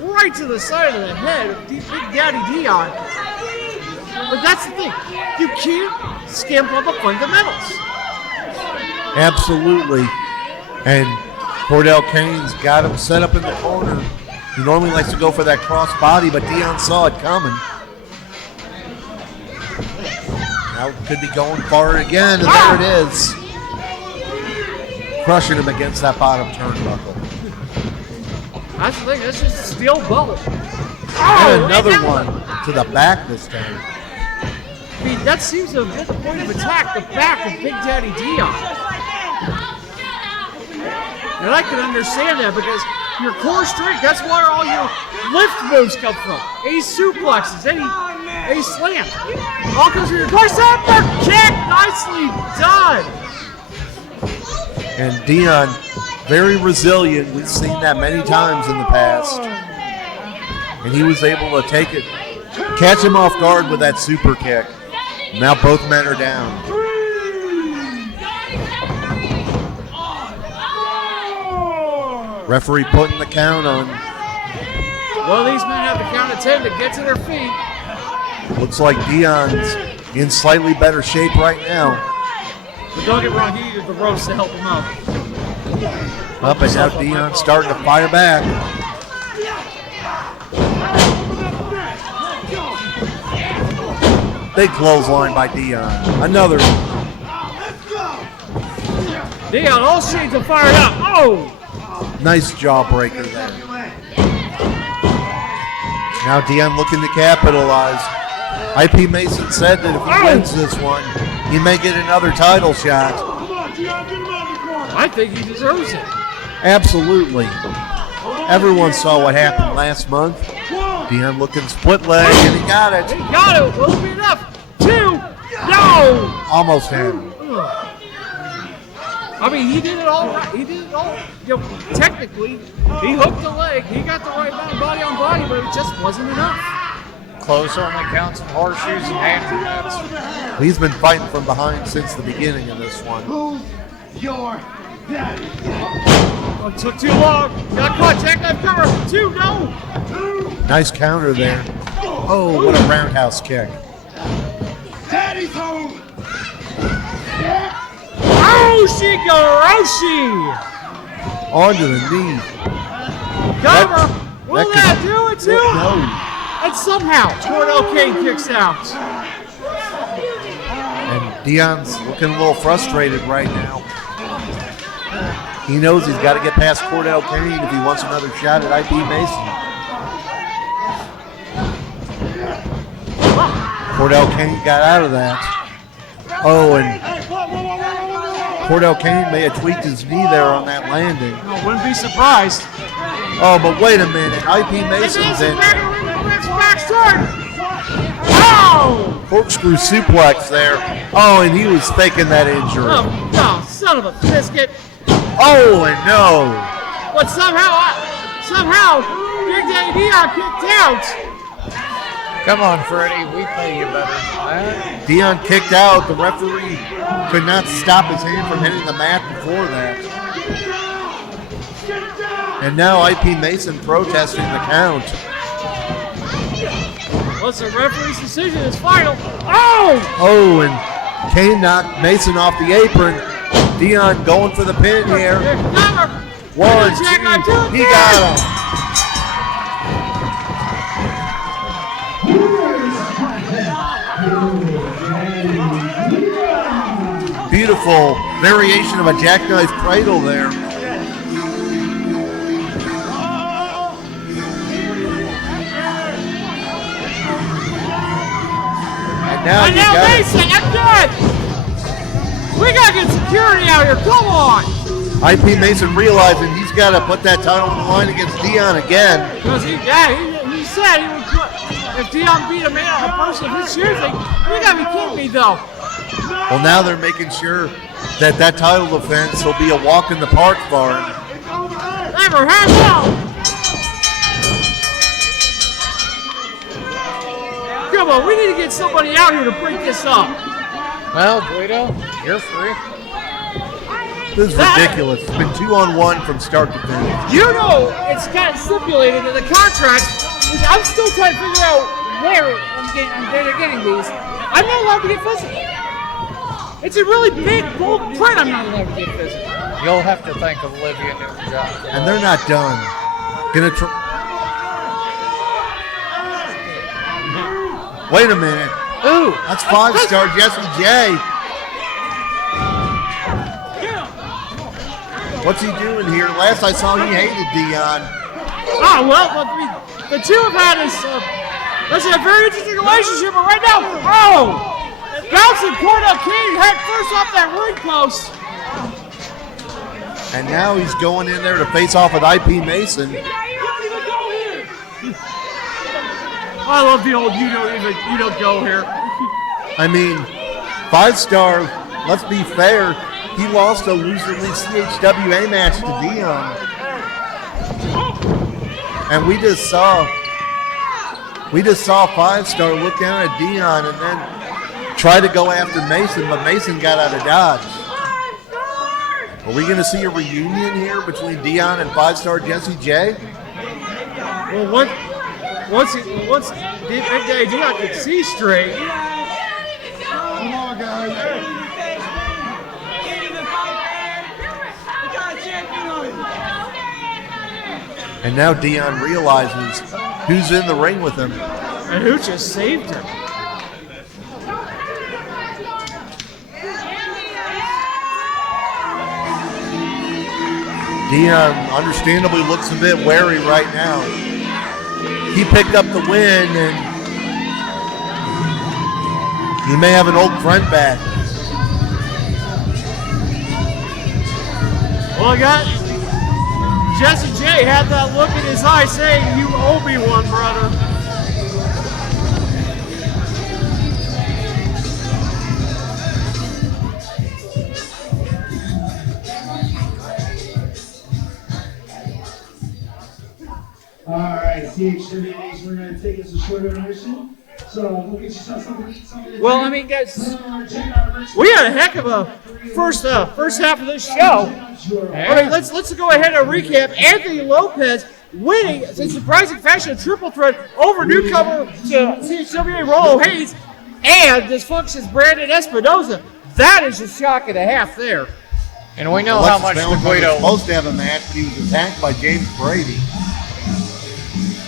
right to the side of the head of Big Daddy Dion. But that's the thing, you can't skimp on the fundamentals. Absolutely. And Cordell Cain's got him set up in the corner. He normally likes to go for that cross body, but Dion saw it coming. Now could be going for it again, and there it is. Crushing him against that bottom turnbuckle. That's the thing, that's just a steel bubble. And another one to the back this time. I mean, that seems a good point of attack, the back of Big Daddy Dion. And I can understand that because your core strength, that's where all your lift moves come from. Any suplexes, any slam. All comes from your core upper kick, nicely done. And Dion, very resilient. We've seen that many times in the past. And he was able to take it, catch him off guard with that super kick. Now both men are down. Referee putting the count on. Well, these men have the count of 10 to get to their feet. Looks like Dion's in slightly better shape right now. But don't get wrong, he needed the ropes to help him out. Up and now Dion's starting to fire back. Big clothesline by Dion. Another. Dion, all shades are fired up. Oh! Nice jawbreaker there. Now Dion looking to capitalize. IP Mason said that if he wins this one, he may get another title shot. I think he deserves it. Absolutely. Everyone saw what happened last month. Dion looking split leg, and he got it. He got it. Will it be enough? 2. No! Almost had him. I mean, he did it all right. He did it all. You know, technically, he hooked the leg. He got the right amount of body on body, but it just wasn't enough. Close only counts in horseshoes and hand grenades. He's been fighting from behind since the beginning of this one. Who's your daddy? Oh, it took too long. Got caught. Jackknife cover. 2, no. Nice counter there. Oh, what a roundhouse kick. Daddy's home. Oh, Shikoroshi. Onto the knee. Cover. Will could- that do it too? No. And somehow, Cordell Cain kicks out. And Dion's looking a little frustrated right now. He knows he's got to get past Cordell Cain if he wants another shot at IP Mason. Cordell Cain got out of that. Oh, and Cordell Cain may have tweaked his knee there on that landing. I wouldn't be surprised. Oh, but wait a minute. IP Mason's in. Oh! Corkscrew suplex there. Oh, and he was faking that injury. Oh, son of a biscuit. Oh, and no. But somehow, Big Daddy Dion kicked out. Come on, Freddie. We pay you better than that. Dion kicked out. The referee could not stop his hand from hitting the mat before that. And now IP Mason protesting the count. What's the referee's decision is final. Oh! Oh, and Cain knocked Mason off the apron. Dion going for the pin here. Cover. 1, 2, he got him. Beautiful variation of a jackknife cradle there. And now you got Mason, I'm good. We gotta get security out here. Come on. IP Mason realizing he's got to put that title on the line against Dion again. Because he said he would put, if Dion beat a person of his shoes, you gotta be kidding me though. Well, now they're making sure that that title defense will be a walk in the park for him. Never have no. Come on, we need to get somebody out here to break this up. Well, Guido, you're free. This is ridiculous. It's been 2-on-1 from start to finish. You know, it's kind of stipulated in the contract, which I'm still trying to figure out where they're getting these. I'm not allowed to get physical. It's a really big, bold print. I'm not allowed to get physical. You'll have to thank Olivia Newton-John. And they're not done. Gonna try. Wait a minute. Ooh, That's 5-star Jesse J. What's he doing here? Last I saw, he hated Dion. Oh, well, the two have had this a very interesting relationship, but right now, bouncing Cordell Cain head first off that ring post. And now he's going in there to face off with IP Mason. I love the old you don't go here. I mean, 5-star, let's be fair, he lost a loser-league CHWA match to Dion. And we just saw 5-star look down at Dion and then try to go after Mason, but Mason got out of dodge. Are we going to see a reunion here between Dion and 5-star Jesse J? Well, once Big Daddy Dion could see straight. Come on, guys. And now Dion realizes who's in the ring with him. And who just saved him? Dion understandably looks a bit wary right now. He picked up the win and he may have an old friend back. Well, I got Jesse J had that look in his eye saying, "You owe me one, brother." All right, CHWA Nation, we're going to take us a short intermission. So we'll get you something. Well, I mean, guys, we had a heck of a first half of this show. All right, let's go ahead and recap. Anthony Lopes winning in surprising fashion, a triple threat over newcomer to CHWA Rolo Haynes and dysfunction's Brandon Espinosa. That is a shock and a half there. And we know how much the Valentine was Guido. supposed to have a match, but he was attacked by James Brady.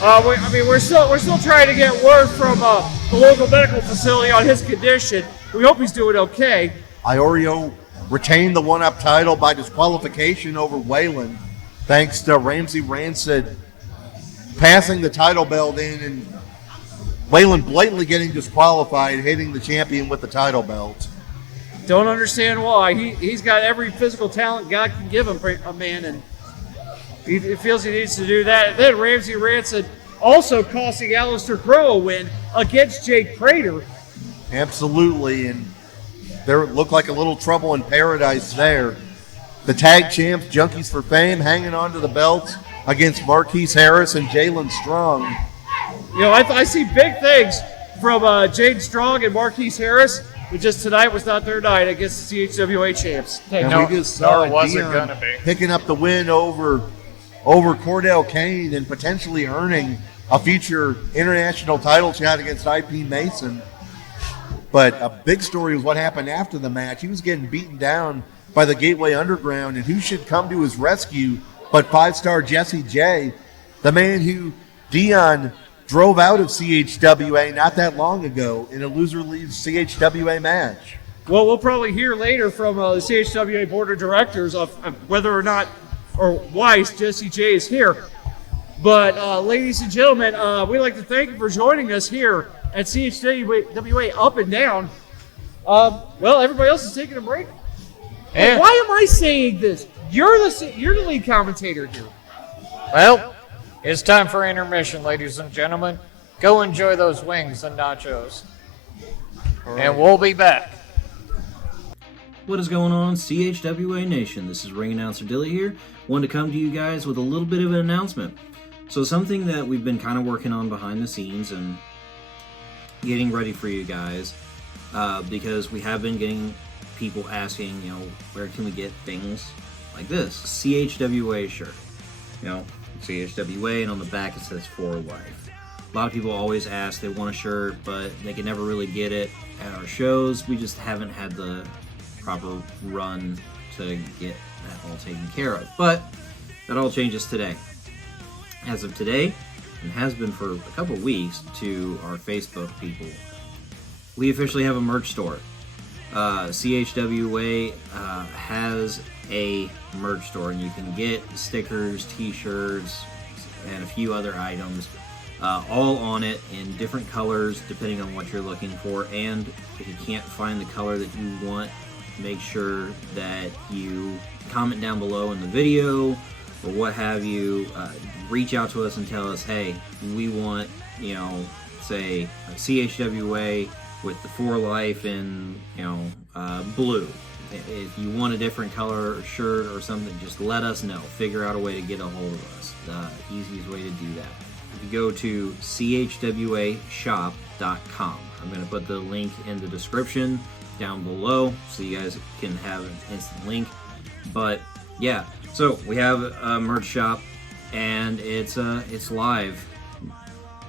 We're still trying to get word from the local medical facility on his condition. We hope he's doing okay. Iorio retained the one-up title by disqualification over Waylon, thanks to Ramsey Rancid passing the title belt in and Waylon blatantly getting disqualified, hitting the champion with the title belt. Don't understand why. He's got every physical talent God can give him, a man, and he feels he needs to do that. And then Ramsey Rancid also costing Alister a win against Jake Prater. Absolutely, and there looked like a little trouble in paradise there. The tag champs, Junkies for Fame, hanging on to the belts against Marquis Harris and Jalon Strong. You know, I see big things from Jade Strong and Marquis Harris, but just tonight was not their night against the CHWA champs. And No, we just saw nor was it Dion gonna be. picking up the win over Cordell Cain and potentially earning a future international title shot against IP Mason. But a big story was what happened after the match. He was getting beaten down by the Gateway Underground, and who should come to his rescue but five-star Jesse J, the man who Dion drove out of CHWA not that long ago in a loser leaves CHWA match. Well, we'll probably hear later from the CHWA Board of Directors of whether or not or why Jesse J is here. But ladies and gentlemen, we'd like to thank you for joining us here at CHWA Up and Down. Well, everybody else is taking a break. Yeah. Why am I saying this? You're the lead commentator here. Well, it's time for intermission, ladies and gentlemen. Go enjoy those wings and nachos. And we'll be back. What is going on, CHWA Nation? This is ring announcer Dilly here. Wanted to come to you guys with a little bit of an announcement. So something that we've been kind of working on behind the scenes and getting ready for you guys, because we have been getting people asking, you know, where can we get things like this? CHWA shirt. You know, CHWA, and on the back it says For Life. A lot of people always ask, they want a shirt, but they can never really get it at our shows. We just haven't had the proper run to get that all taken care of. But that all changes today. As of today, and has been for a couple weeks to our Facebook people, we officially have a merch store. CHWA has a merch store, and you can get stickers, t-shirts, and a few other items all on it in different colors depending on what you're looking for. And if you can't find the color that you want, make sure that you comment down below in the video or what have you. Reach out to us and tell us, hey, we want, you know, say a CHWA with the For Life in, you know, blue. If you want a different color or shirt or something, just let us know. Figure out a way to get a hold of us. The easiest way to do that. If you go to chwashop.com, I'm going to put the link in the description down below so you guys can have an instant link. But yeah, so we have a merch shop, and it's live.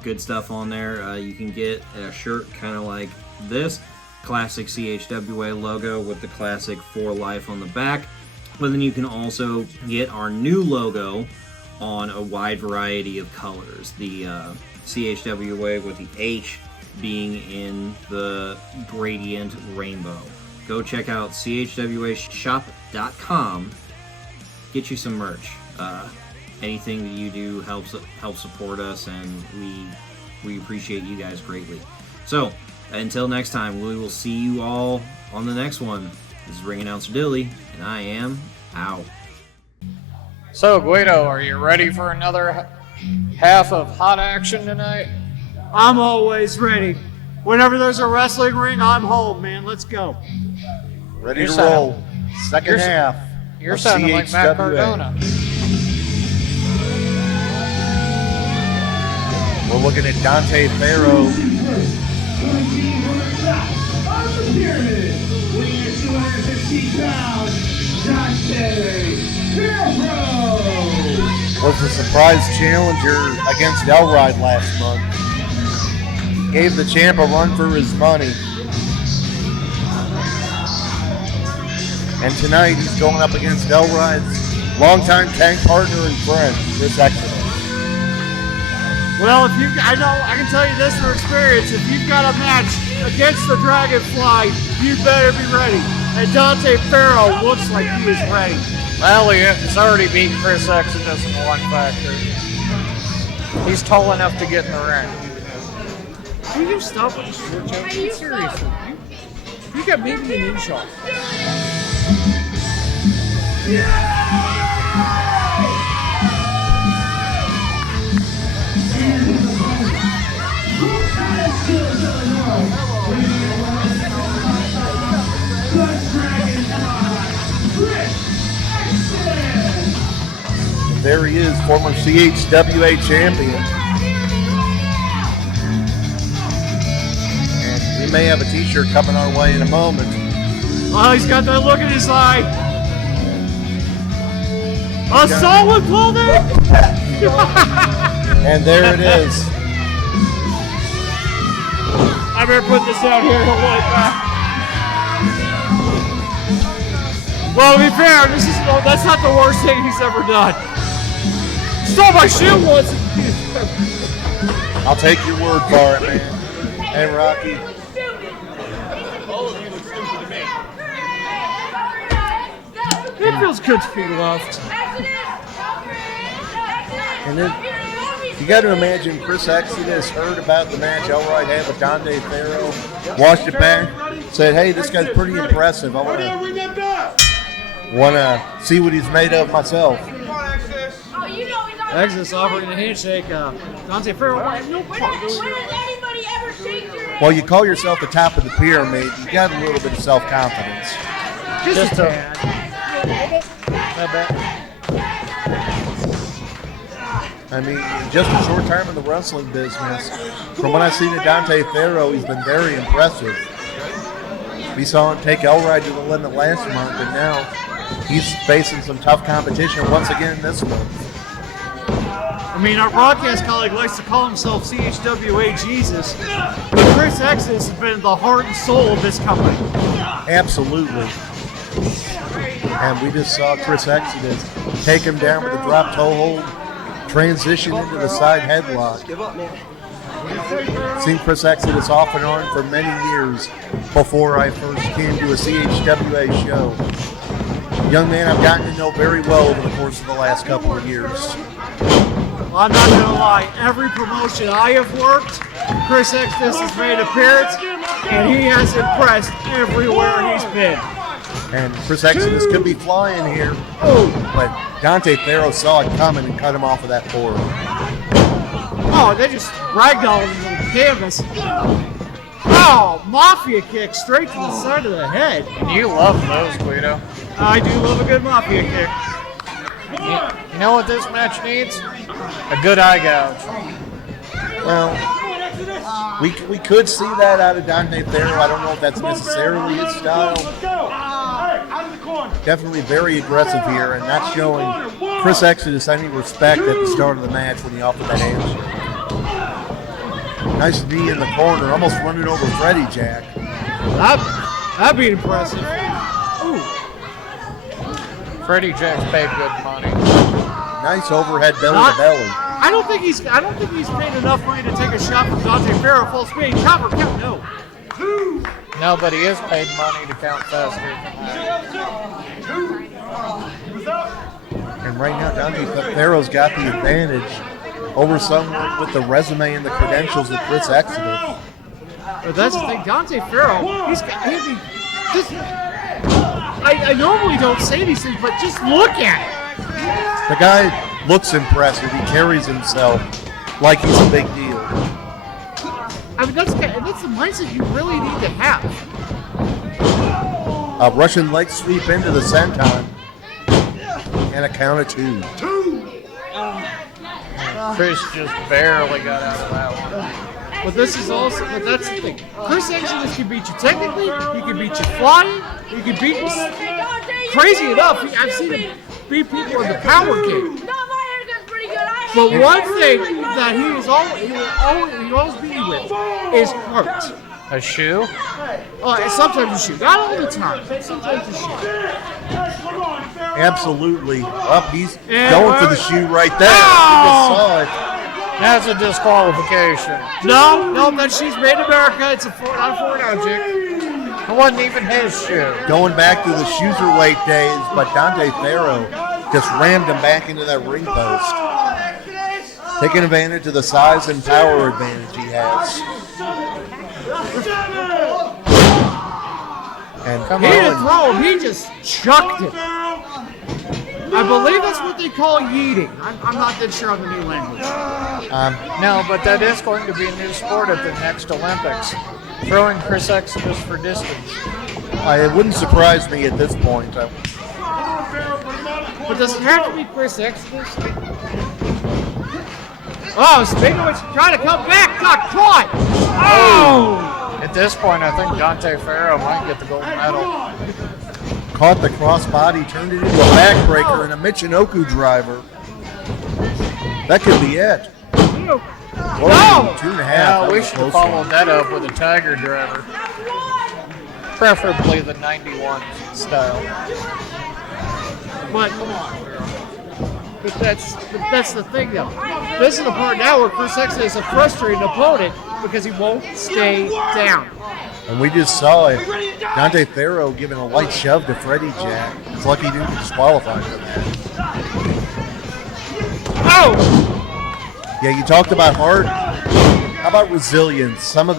Good stuff on there. You can get a shirt kind of like this classic CHWA logo with the classic For Life on the back, but then you can also get our new logo on a wide variety of colors. The CHWA with the H being in the gradient rainbow. Go check out chwashop.com. Get you some merch. Anything that you do helps support us, and we appreciate you guys greatly. So until next time, we will see you all on the next one. This is ring announcer Dilly, and I am out. So, Guido, are you ready for another half of hot action tonight? I'm always ready. Whenever there's a wrestling ring, I'm home, man. Let's go. Ready to You're roll. Second half. You're of sounding like Matt CHWA. Cardona. We're looking at Dante, Pharaoh, was a surprise challenger against Elride last month. Gave the champ a run for his money. And tonight he's going up against Elride's longtime tag partner and friend, Chris Exodus. Well, I can tell you this from experience. If you've got a match against the Dragonfly, you better be ready. And Dante Pharaoh looks like he is ready. Well, he's already beat Chris Exodus in the one factor. He's tall enough to get in the ring. Will you stop with the short jokes? Seriously. You got maybe an inch off. There he is, former CHWA champion. And we may have a t-shirt coming our way in a moment. Oh, he's got that look in his eye. A solid blow there. And there it is. I better put this out here to look back. Well, to be fair, that's not the worst thing he's ever done. Stole my shoe once. I'll take your word for it, man. Hey, Rocky. It feels good to be loved. And then you got to imagine Chris Exodus heard about the match Elride had with Dante Pharaoh, watched it back, said, "Hey, this guy's pretty impressive. I want to see what he's made of myself." Exodus offering a handshake. Dante Pharaoh had no problem. Well, you call yourself the top of the pyramid, you got a little bit of self-confidence. Just a tad. I mean, just a short time in the wrestling business. From what I've seen of Dante Pharaoh, he's been very impressive. We saw him take Elride to the limit last month, and now he's facing some tough competition once again this month. I mean, our broadcast colleague likes to call himself CHWA Jesus, but Chris Exodus has been the heart and soul of this company. Absolutely. And we just saw Chris Exodus take him down with a drop toe hold, transition into the side headlock. Seen Chris Exodus off and on for many years before I first came to a CHWA show. Young man I've gotten to know very well over the course of the last couple of years. Well, I'm not going to lie, every promotion I have worked, Chris Exodus has made an appearance, and he has impressed everywhere he's been. And Chris Exodus could be flying here, but Dante Pharaoh saw it coming and cut him off of that board. Oh, they just ragdolled him on the canvas. Oh, mafia kick straight to the side of the head. You love those, Guido. I do love a good mafia kick. You know what this match needs? A good eye gouge. Well, we could see that out of Dante Pharaoh. I don't know if that's necessarily his style. Definitely very aggressive here, and not showing Chris Exodus any respect at the start of the match when he offered that handshake. Nice knee in the corner, almost running over Freddie Jack. That'd be impressive. Ooh. Freddie Jack's paid good money. Nice overhead belly to belly. I don't think he's paid enough money to take a shot from Dante Pharaoh full speed. Cover count, no. No, but he is paid money to count faster. And right now, Dante Pharaoh's got the advantage over someone with the resume and the credentials of Chris Exodus. But that's the thing, Dante Pharaoh, I normally don't say these things, but just look at it. The guy looks impressive. He carries himself like he's a big deal. I mean, that's the mindset you really need to have. A Russian leg sweep into the senton. And a count of two. Chris just barely got out of that one. But that's the thing. Chris Exodus can beat you technically, he can beat you flying, he can beat you. Crazy enough, I've seen him beat people in the power game. But one thing that he will always be with is heart. A shoe? And sometimes a shoe. Not all the time, but sometimes a shoe. Absolutely. Up, he's And going for the shoe right there. Oh! You just saw it. That's a disqualification. No, that she's made in America. It's not a foreign object. It wasn't even his shoe. Going back to the Shoeserweight days, but Dante Pharaoh just rammed him back into that ring post. Taking advantage of the size and power advantage he has. And He didn't throw him, he just chucked it. I believe that's what they call yeeting. I'm not that sure on the new language. No, but that is going to be a new sport at the next Olympics. Throwing Chris Exodus for distance. It wouldn't surprise me at this point. But does it have to be Chris Exodus? Oh, Spinosa trying to come back, got caught! Oh! At this point, I think Dante Pharaoh might get the gold medal. Caught the crossbody, turned it into a backbreaker and a Michinoku driver. That could be it. No! 2.5. Yeah, we should have followed that up with a Tiger driver. Preferably the 91 style. But that's the thing, though. This is the part now where Chris Exodus is a frustrating opponent because he won't stay down. And we just saw it. Dante Pharaoh giving a light shove to Freddie Jack. It's lucky he didn't disqualify for that. Oh! Yeah, you talked about heart. How about resilience? Some of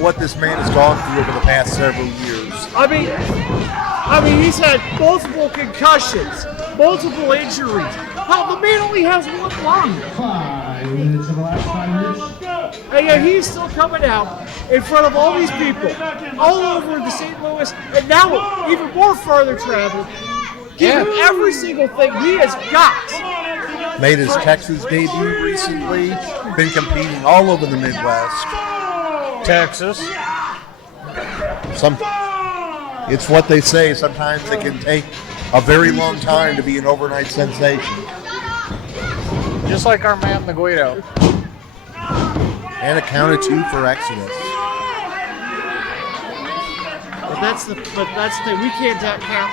what this man has gone through over the past several years. I mean, he's had multiple concussions, multiple injuries. Hell, the man only has one lung. 5 minutes of the last 5 minutes. And yet he's still coming out in front of all these people, all over the St. Louis, and now even more farther travel, giving every single thing he has got. Made his Texas debut recently. Been competing all over the Midwest. Texas. It's what they say. Sometimes it can take a very long time to be an overnight sensation. Just like our man, the Guido. And a count of 2 for Exodus. But that's the thing. We can't count.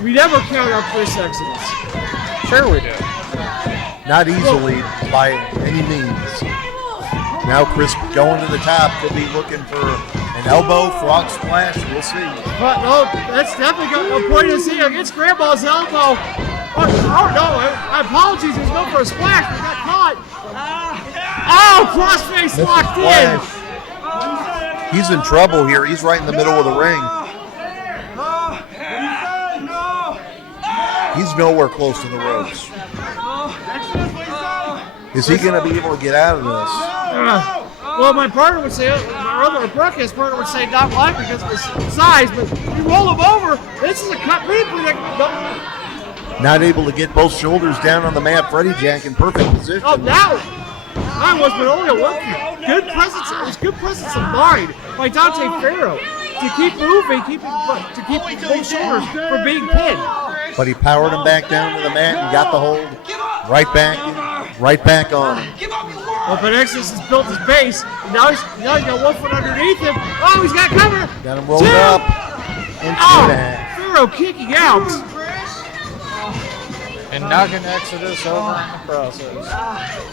We never count out Chris Exodus. Sure we do. Not easily by any means. Now Chris going to the top. Could be looking for an elbow, frog splash. We'll see. But no, that's definitely a point to see against Grandma's elbow. Oh no, I apologize. He was going for a splash, but got caught. Oh, crossface locked in. He's in trouble here. He's right in the middle of the ring. He's nowhere close to the ropes. Is he going to be able to get out of this? Well, my partner would say, my other broadcast partner would say not live because of his size, but you roll him over, this is a complete predicament. Not able to get both shoulders down on the mat. Freddie Jack in perfect position. Oh, now that was but only a working. Good presence. It was good presence of mind by Dante Pharaoh to keep moving, to keep both shoulders from being pinned. But he powered him back down to the mat and got the hold right back on him. Well, but Exodus has built his base, and now he's got 1 foot underneath him. Oh, he's got cover. Got him rolled up. And Pharaoh kicking out. And knocking Exodus over in the process.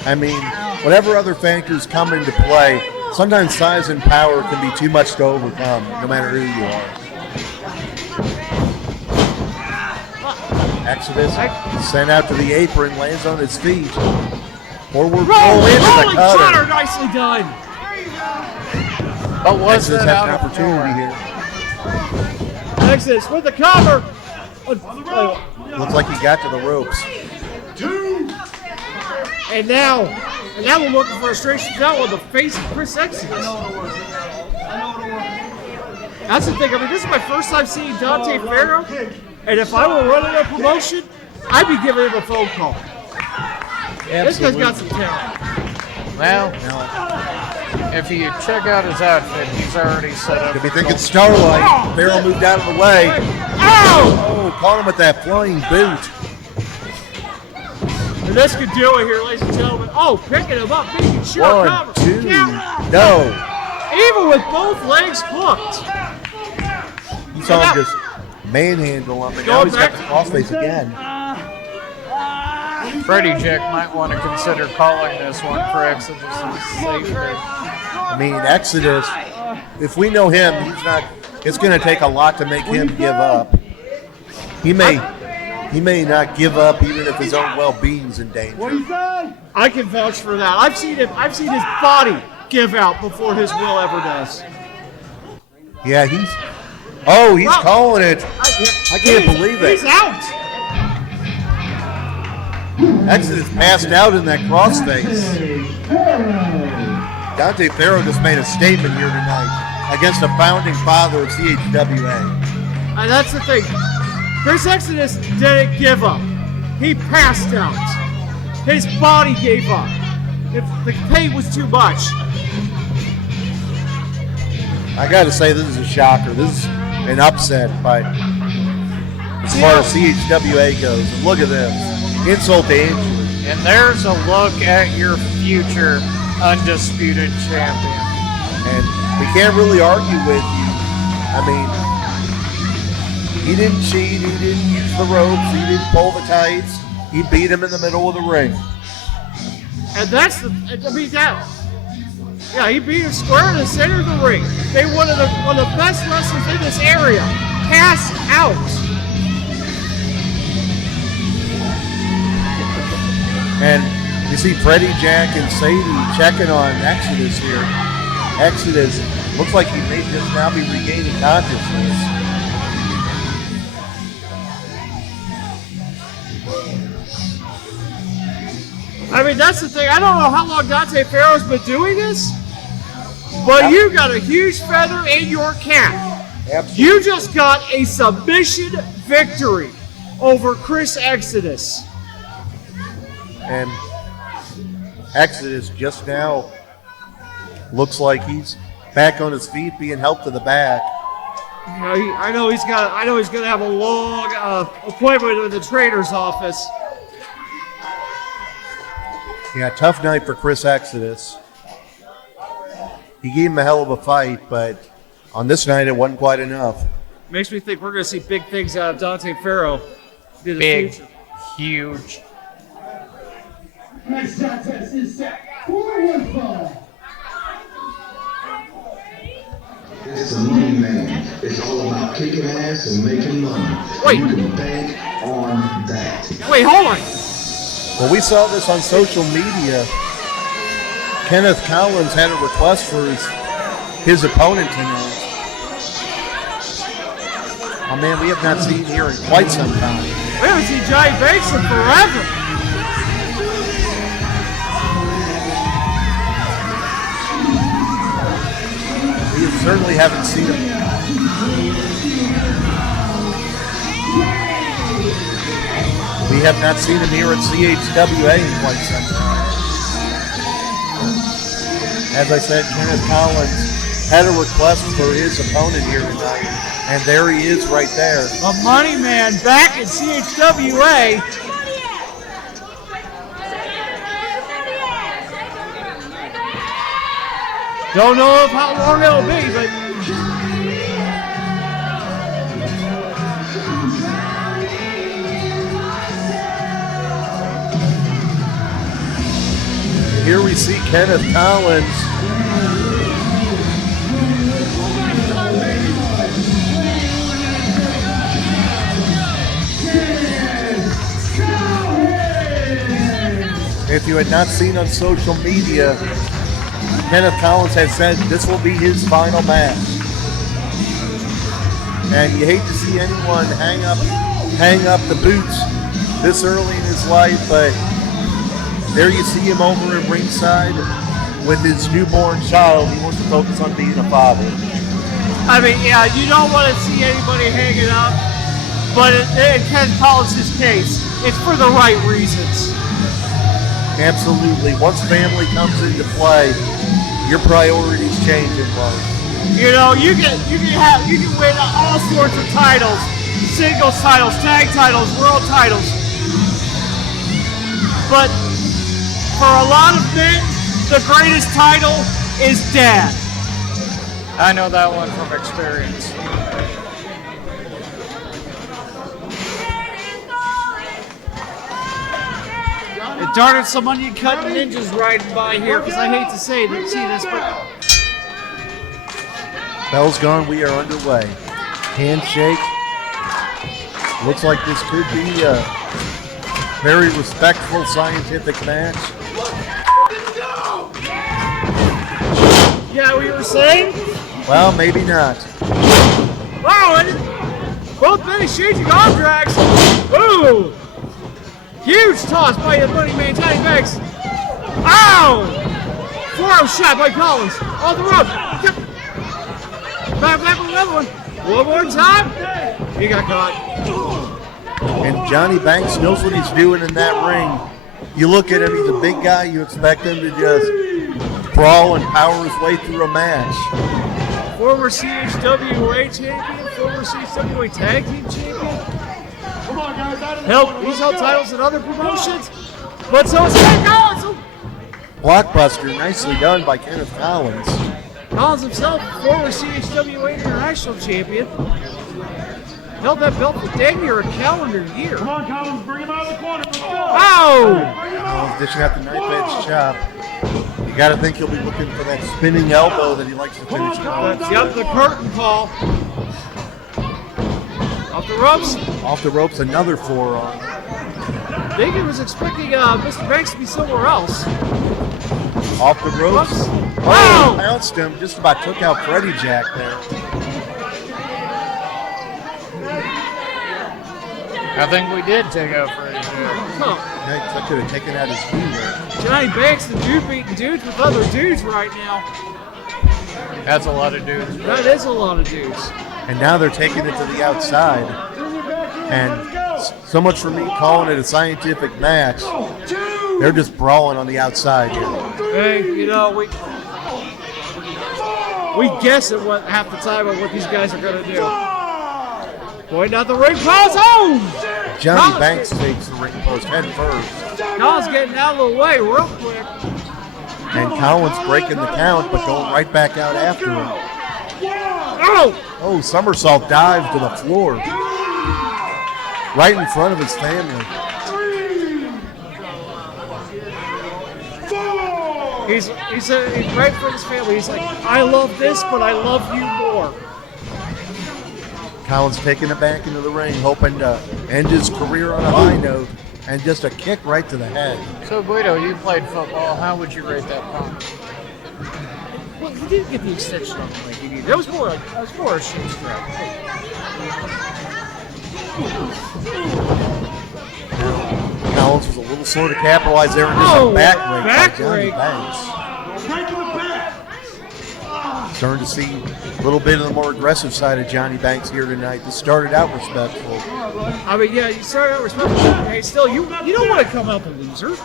I mean, whatever other factors come into play, sometimes size and power can be too much to overcome, no matter who you are. Exodus sent out to the apron, lands on his feet. Forward roll into the cutter. Nicely done. But was Exodus that has an out of opportunity nowhere? here. Exodus with the cover. Looks like he got to the ropes. And now we're looking for a straight shot with the face of Chris Exodus. That's the thing. I mean, this is my first time seeing Dante Pharaoh, and if I were running a promotion, I'd be giving him a phone call. This guy's got some talent. Well, if you check out his outfit, he's already set up. Could be thinking Starlight. Pharaoh moved out of the way. Ow! Oh, caught him with that flying boot. And this could do it here, ladies and gentlemen. Oh, picking him up, making sure cover. 1, 2, Count. no. Even with both legs hooked. You saw him just manhandle him, and now he's got the crossface again. Freddie Jack might want to consider calling this one for Exodus' safety. I mean, Exodus, if we know him, it's going to take a lot to make him give up. He may not give up even if his own well-being's in danger. I can vouch for that. I've seen his body give out before his will ever does. Yeah, he's calling it. I can't believe it. He's out. Exodus passed out in that crossface. Dante Pharaoh just made a statement here tonight against the founding father of CHWA. And that's the thing. Chris Exodus didn't give up. He passed out. His body gave up. If the pain was too much. I got to say, this is a shocker. This is an upset as far as CHWA goes. And look at this. Insult to injury. And there's a look at your future undisputed champion. And we can't really argue with you. I mean, he didn't cheat. He didn't use the ropes. He didn't pull the tights. He beat him in the middle of the ring. And that's he beat him square in the center of the ring. They one of the best wrestlers in this area pass out. And you see Freddie, Jack, and Sadie checking on Exodus here. Exodus looks like he may just now be regaining consciousness. I mean, that's the thing. I don't know how long Dante Pharaoh's been doing this, but you got a huge feather in your cap. Absolutely. You just got a submission victory over Chris Exodus. And Exodus just now looks like he's back on his feet, being helped to the back. I know he's gonna have a long appointment in the trainer's office. Yeah, tough night for Chris Exodus. He gave him a hell of a fight, but on this night it wasn't quite enough. Makes me think we're gonna see big things out of Dante Pharaoh in the Big, future. huge. Next contest is set for one fall. It's a money man. It's all about kicking ass and making money. Wait. You can bank on that. Wait, hold on. Well, we saw this on social media. Kenneth Collins had a request for his opponent tonight. Oh man, we have not seen here in quite some time. We haven't seen Johnny Banks in forever. We certainly haven't seen him. We have not seen him here at CHWA in quite some time. As I said, Kenneth Collins had a request for his opponent here tonight, and there he is right there. The money man back at CHWA. Don't know how long it'll be, but here we see Kenneth Collins. If you had not seen on social media, Kenneth Collins has said this will be his final match. And you hate to see anyone hang up the boots this early in his life, but there you see him over at ringside with his newborn child. He wants to focus on being a father. I mean, yeah, you don't want to see anybody hanging up, but in Ken Collins' case, it's for the right reasons. Absolutely. Once family comes into play, your priorities change in life. You know, you can win all sorts of titles, singles titles, tag titles, world titles. but for a lot of men, the greatest title is Dad. I know that one from experience. And darn it, some onion cutting ninjas riding by here, because I hate to say that, see this, but Bell's gone. We are underway. Handshake. Looks like this could be a very respectful scientific match. yeah, what you were saying? Well, maybe not. Wow, and both men exchanging arm drags. Ooh! Huge toss by the Bunny Man, Johnny Banks. Ow! 4-0 shot by Collins. On the rope. Back with another one. One more time. He got caught. And Johnny Banks knows what he's doing in that ring. You look at him, he's a big guy. You expect him to just brawl and power his way through a match. Former CHWA champion, former CHWA tag team champion. Come on, guys. He's held titles in other promotions, but so is Ken Collins. Blockbuster, nicely done by Kenneth Collins. Collins himself, former CHWA international champion. Held that belt for dang near a calendar year. Come on, Collins. Bring him out of the corner. Let's go. Ow! Collins dishing out the knife edge chop. You got to think he'll be looking for that spinning elbow that he likes to finish on. Yep, the curtain call. Off the ropes. Off the ropes, another forearm. Biggie was expecting Mr. Banks to be somewhere else. Off the ropes. Oh, pounced him. Just about took out Freddie Jack there. I think we did take out Brady. Huh. Yeah, I could have taken out his knee there. Johnny Banks, the dude beating dudes with other dudes right now. That's a lot of dudes. That is a lot of dudes. And now they're taking it to the outside. And so much for me calling it a scientific match. They're just brawling on the outside here. Hey, you know, we guess at what half the time of what these guys are going to do. Pointing out the ring post. Oh! Johnny Banks takes the ring post head first. Collins getting out of the way real quick. And Collins breaking the count, but going right back out after him. Oh! Oh, somersault dive to the floor. Right in front of his family. He's right for his family. He's like, I love this, but I love you more. Collins taking it back into the ring, hoping to end his career on a high note, and just a kick right to the head. So, Guido, you played football. How would you rate that punch? Well, he didn't get the extension on the leg he needed. That was more a shin strap. Collins was a little slow to capitalize there, and just a back rake by Johnny Banks. Starting to see a little bit of the more aggressive side of Johnny Banks here tonight. This started out respectful. I mean, yeah, you started out respectful. Hey, still, you don't want to come out the loser.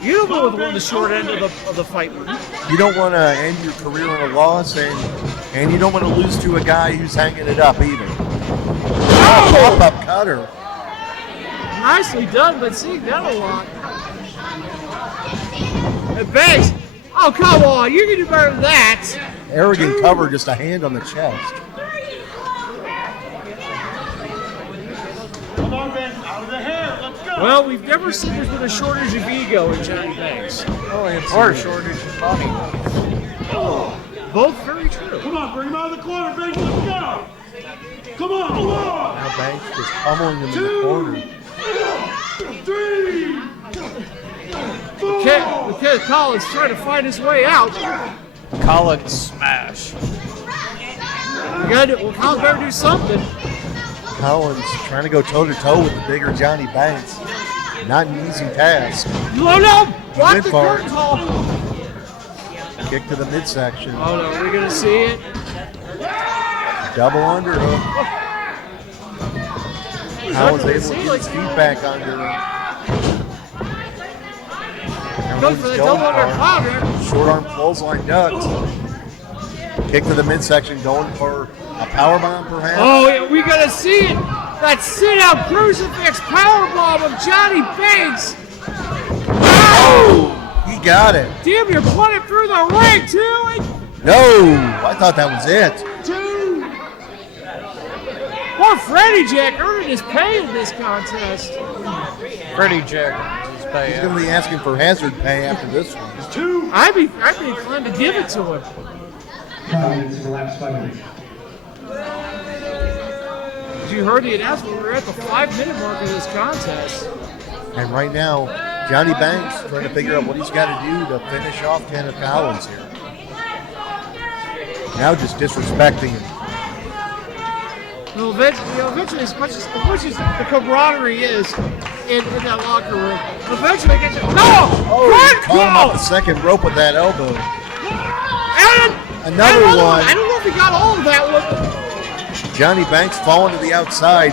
You don't want to win the short end of the fight. You don't want to end your career on a loss, and you don't want to lose to a guy who's hanging it up either. Oh! Pop-up cutter. Nicely done, but see, that a lot. And Banks, oh, come on, you can do better than that. Arrogant cover, just a hand on the chest. Come on, Ben. Out of the hair. Let's go. Well, we've never seen there's been a shortage of ego in Johnny Banks. Or a shortage of money. Both very true. Come on, bring him out of the corner, Ben. Let's go. Come on, come on. Now Banks just pummeling him in the corner. 3, 4. Okay, Collins trying to find his way out. Collins smash. Well, Collins better do something. Collins trying to go toe-to-toe with the bigger Johnny Banks. Not an easy task. No! Block Went the for it. curtain call. Kick to the midsection. Oh no, we're gonna see it. Double underhook. Collins able to get his feet back under him. Goes for the double underhook. Short arm clothesline ducked. Kick to the midsection, going for a powerbomb perhaps. Oh, yeah, we gotta see it. That sit-out crucifix powerbomb of Johnny Banks. Oh, he got it. Damn, you're putting through the ring, too. No, I thought that was it. Two. Poor Freddie Jack earning his pay in this contest. Freddie Jack is his pay. He's going to be asking for hazard pay after this one. I'd be inclined to give it to him. 5 minutes for the last 5 minutes. As you heard the announcement, we're at the 5-minute mark of this contest. And right now, Johnny Banks trying to figure out what he's got to do to finish off Kenneth Collins here. Now just disrespecting him. Well, eventually, as much as the camaraderie is in that locker room, eventually get to Caught him off the second rope with that elbow. And Another one. I don't know if he got all of that one. Johnny Banks falling to the outside.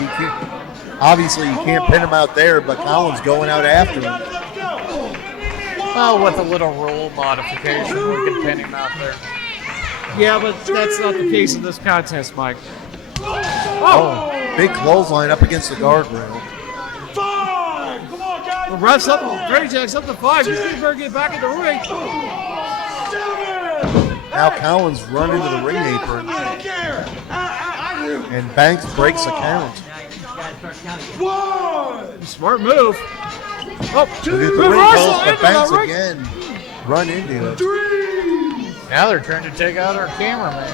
Obviously, you can't pin him out there, but Collins going out after him. Well, with a little rule modification, we can pin him out there. Yeah, but that's not the case in this contest, Mike. Oh, big clothesline up against the guardrail. The ref's up, Brady Jack's up to 5. He's going to get back in the ring. Now Collins run into the ring apron. And Banks breaks a count. Smart move. Oh, Look at the ring post, but Banks again run into it. Now they're trying to take out our cameraman.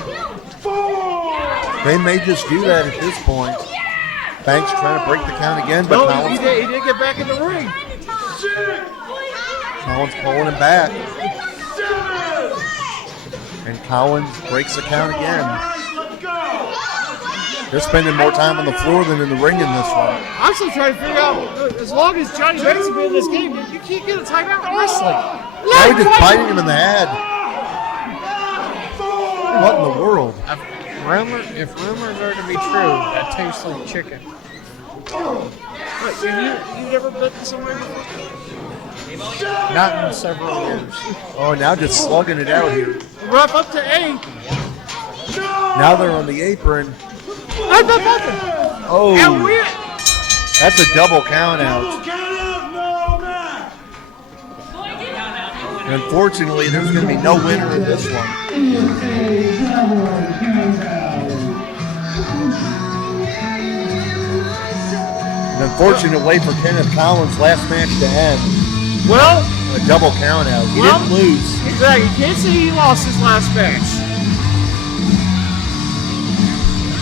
They may just do that at this point. Banks trying to break the count again, but Collins, he did get back in the ring. Collins pulling him back. And Collins breaks the count again. They're spending more time on the floor than in the ring in this one. I'm still trying to figure out, as long as Johnny Banks has been in this game, you can't get a timeout in wrestling. Now he's just biting him in the head. What in the world? If rumors are to be true, that tastes like chicken. Wait, you never been somewhere before? Not in several years. Oh, now just slugging it out here. Ref up to 8. Now they're on the apron. Oh, that's a double count out. And unfortunately, there's going to be no winner in this one. An unfortunate way for Kenneth Collins' last match to end. Well, a double count out. He didn't lose. Exactly. You can't say he lost his last match.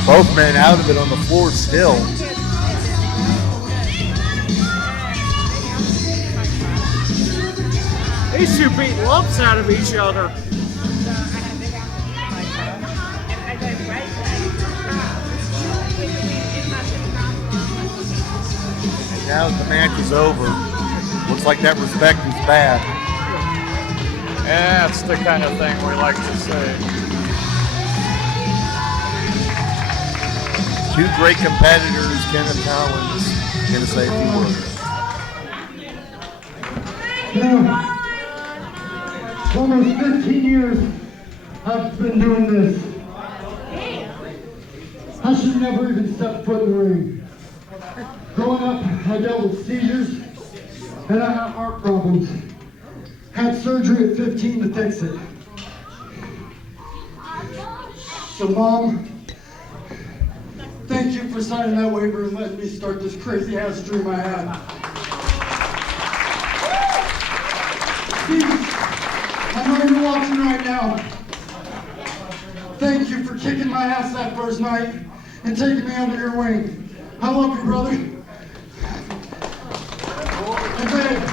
Both men out of it on the floor still. These two beat lumps out of each other. And now that the match is over, looks like that respect is back. Yeah, that's the kind of thing we like to say. Two great competitors, Kenneth Collins, going to say a few words. Almost 15 years I've been doing this. I should never even step foot in the ring. Growing up, I dealt with seizures and I had heart problems. Had surgery at 15 to fix it. So Mom, thank you for signing that waiver and letting me start this crazy ass dream I had. Steve, I know you're watching right now. Thank you for kicking my ass that first night and taking me under your wing. I love you, brother. And babe,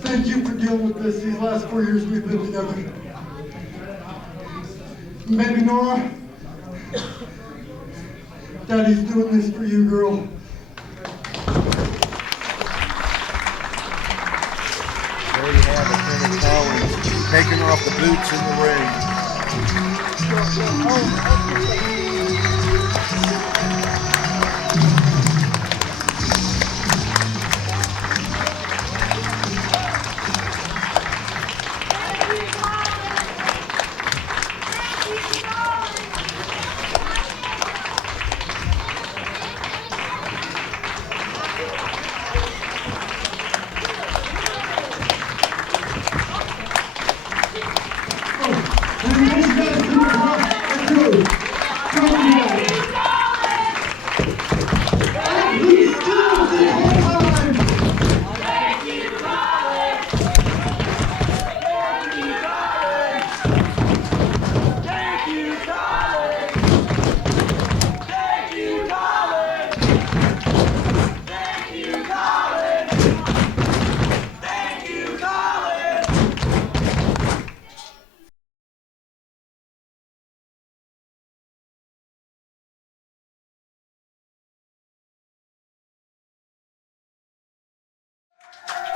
thank you for dealing with this these last 4 years we've been together. And baby Nora, Daddy's doing this for you, girl. There you have it, Kenneth Collins taking off the boots in the ring.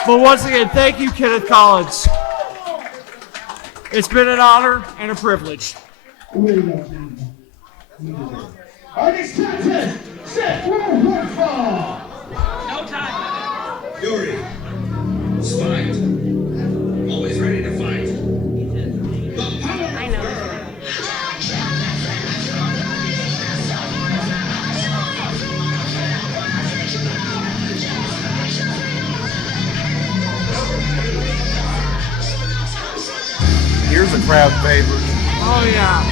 But once again, thank you, Kenneth Collins. It's been an honor and a privilege. Our next contest, set world football. No time. Fury. Spite. Always ready to fight. The power. I know. Here's a crowd favorite. Oh, yeah.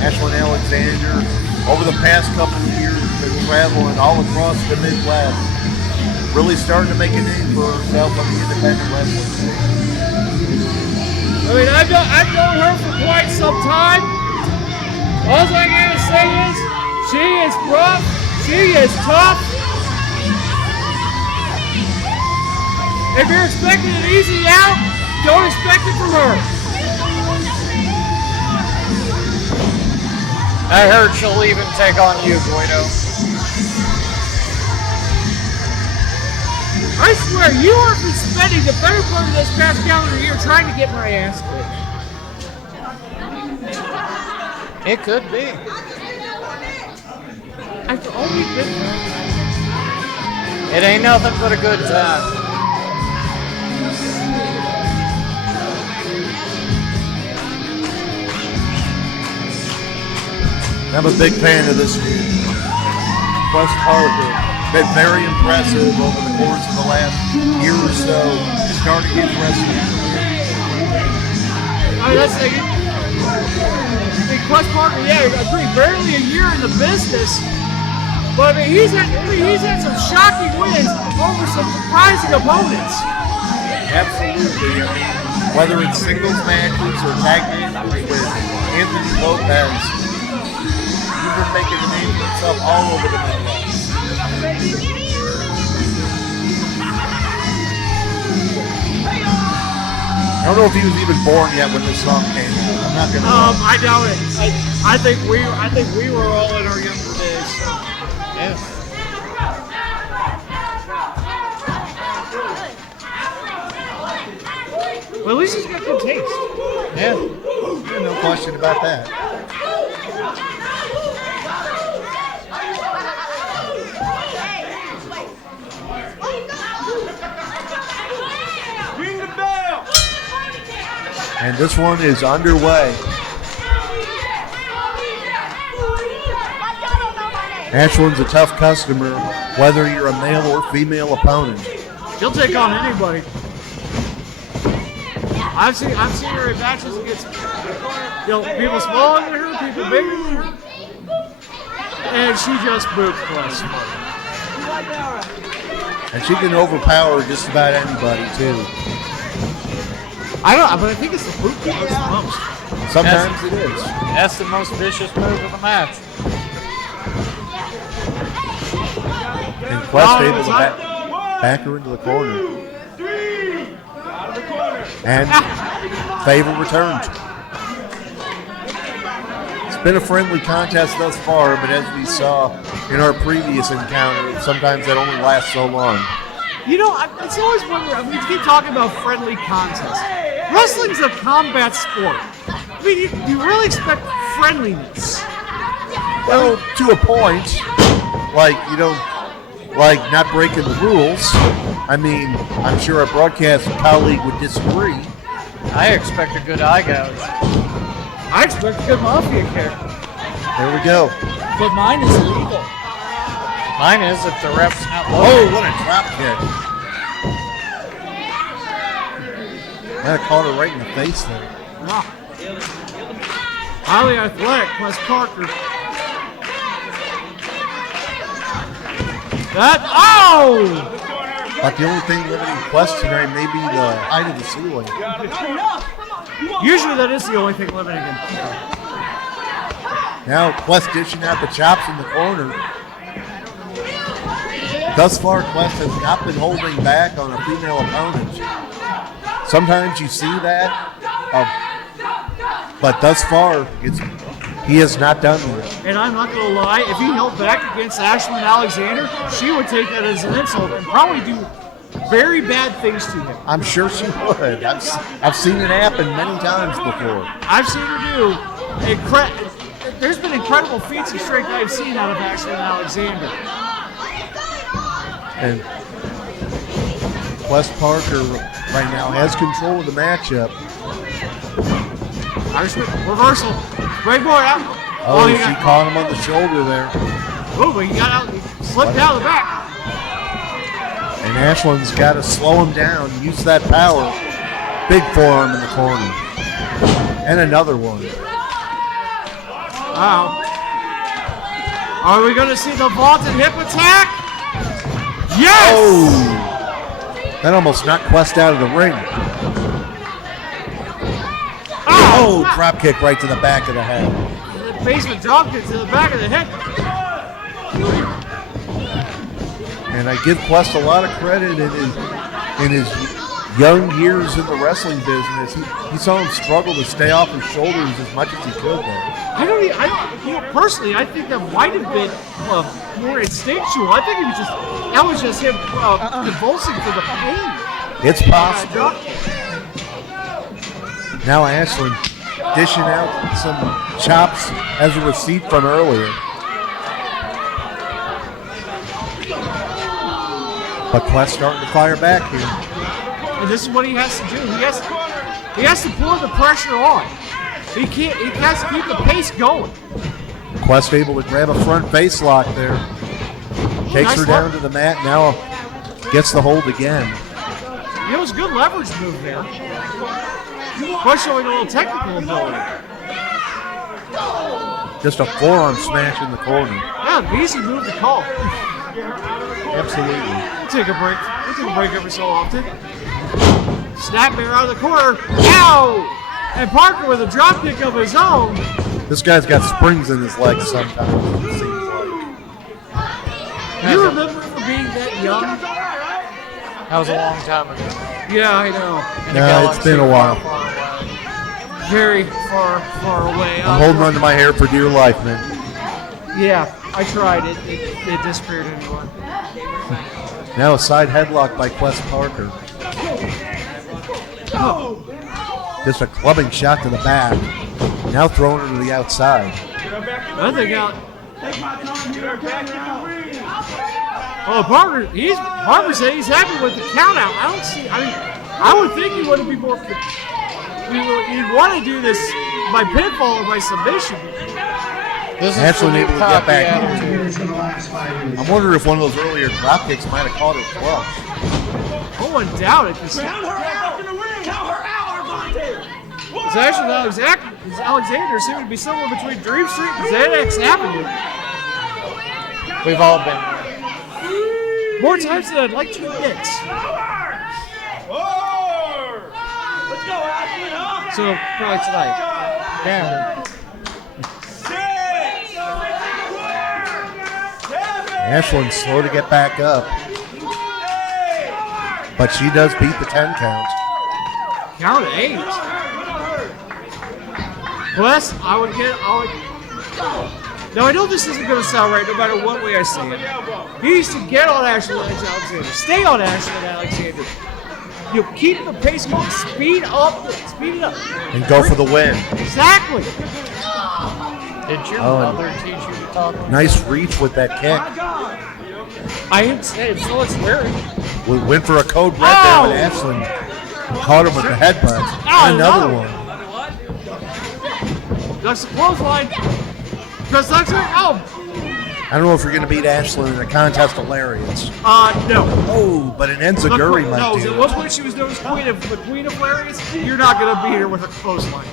Ashlyn Alexander, over the past couple of years, has been traveling all across the Midwest. Really starting to make a name for herself on the independent wrestling scene. I mean, I've known her for quite some time. All I gotta say is, she is rough, she is tough. If you're expecting an easy out, don't expect it from her. I heard she'll even take on you, Guido. I swear, you have been spending the better part of this past calendar year trying to get my ass kicked. It could be. After all we've been It ain't nothing but a good time. I'm a big fan of this dude. Plus Parker. Been very impressive over the course of the last year or so. Starting his wrestling career. that's like, Quest Parker, yeah, I agree, barely a year in the business. But I mean, he's had some shocking wins over some surprising opponents. Absolutely. I mean, whether it's singles matches or tag matches with Anthony Lopes, he's been making a name for himself all over the Midwest. I don't know if he was even born yet when this song came out. I'm not gonna. I doubt it. I think we were all in our younger days. Yeah. Well, at least he's got good taste. Yeah. No question about that. Ring the bell. And this one is underway. Ashlyn's a tough customer, whether you're a male or female opponent. She'll take on anybody. I've seen her in matches against people smaller than her, people bigger than her, and she just boots plus. And she can overpower just about anybody too. But I think it's the boot that hurts the most. Sometimes it is. That's the most vicious move of the match. And Quest able to back her into the corner. And Favor returns. It's been a friendly contest thus far, but as we saw in our previous encounter, sometimes that only lasts so long. You know, it's always wondering, we keep talking about friendly contests. Wrestling's a combat sport. I mean, you really expect friendliness. Well, to a point, like, you don't, like not breaking the rules. I mean, I'm sure a broadcast colleague would disagree. I expect a good eye gouge. I expect a good mafia character. There we go. But mine is illegal. Mine is if the ref's not Oh, looking. what a drop kick. That caught her right in the face there. Ah. Highly athletic plus Parker. But the only thing limiting Quest tonight may be the height of the ceiling. Usually that is the only thing limiting him. Now Quest dishing out the chops in the corner. Thus far, Quest has not been holding back on a female opponent. Sometimes you see that, but thus far, he has not done that. And I'm not going to lie, if he held back against Ashlyn Alexander, she would take that as an insult and probably do very bad things to him. I'm sure she would. I've seen it happen many times before. I've seen her do. There's been incredible feats of strength I've seen out of Ashlyn Alexander. And Quest Parker right now has control of the matchup. Reversal. Great boy out. Oh, she caught him on the shoulder there. Oh, but he got out. He slipped out of the back. And Ashlyn's got to slow him down, use that power. Big forearm in the corner. And another one. Wow. Are we going to see the vaulted hip attack? Yes! Oh! That almost knocked Quest out of the ring. Oh, drop kick right to the back of the head. The basement drop kick to the back of the head. And I give Quest a lot of credit in his young years in the wrestling business. He saw him struggle to stay off his shoulders as much as he could there. Personally, I think that might have been more instinctual. I think that was just him convulsing for the pain. It's possible. Now Ashlyn dishing out some chops as a receipt from earlier. But Quest starting to fire back here. And this is what he has to do. He has to pour the pressure on. He has to keep the pace going. Quest able to grab a front face lock there. Takes her down to the mat. Now gets the hold again. It was a good leverage move there. Quest showing a little technical ability. Just a forearm smash in the corner. Yeah, an easy move to call. Absolutely. We'll take a break. We'll take a break every so often. Snap bear out of the corner. Ow! And Parker with a drop kick of his own. This guy's got springs in his legs sometimes, it seems like. You remember being that young? That was a long time ago. Yeah, I know. No, it's been a while. Very far, far away. I'm holding on to my hair for dear life, man. Yeah, I tried. It disappeared anyway. Now a side headlock by Quest Parker. Oh. Just a clubbing shot to the back. Now throwing her to the outside. I think out. Oh, Parker said he's happy with the count out. I would think he wouldn't be more. You'd want to do this by pinfall or by submission. Ashlyn able to get back. I'm wondering if one of those earlier drop kicks might have caught her flush. Oh, undoubted. Alexander seemed to be somewhere between Dream Street and Xanax Avenue. We've all been there. More times than I'd like to admit. So, probably tonight. Yeah. Ashlyn's slow to get back up. But she does beat the 10 count. Count of 8. Plus, Now, I know this isn't going to sound right no matter what way I say it. He needs to get on Ashlyn Alexander. Stay on Ashlyn Alexander. You keep the pace going. Speed it up. And go for the win. Exactly. Did your mother teach you to talk? Nice reach with that kick. I am saying, so it's wearing. We went for a code red there, but Ashlyn caught him with the headbutt. And another one. That's the clothesline. Because that's it. Oh. I don't know if you're going to beat Ashlyn in a contest of lariats. No. Oh, but an enziguri might No, do at it. one point she was known as the Queen of Lariats. You're not going to beat her with a clothesline.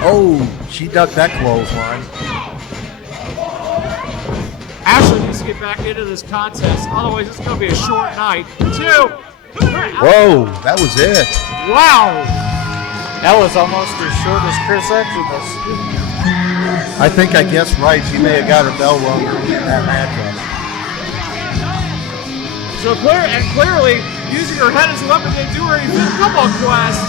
Oh, she ducked that clothesline. Ashlyn needs to get back into this contest. Otherwise, it's going to be a short night. 2. Whoa, that was it. Wow. That was almost as short as Chris Exodus. I think I guessed right. She may have got her bell rung in that matchup. So clearly, using her head as a weapon, they do her anything. Come on, Quest.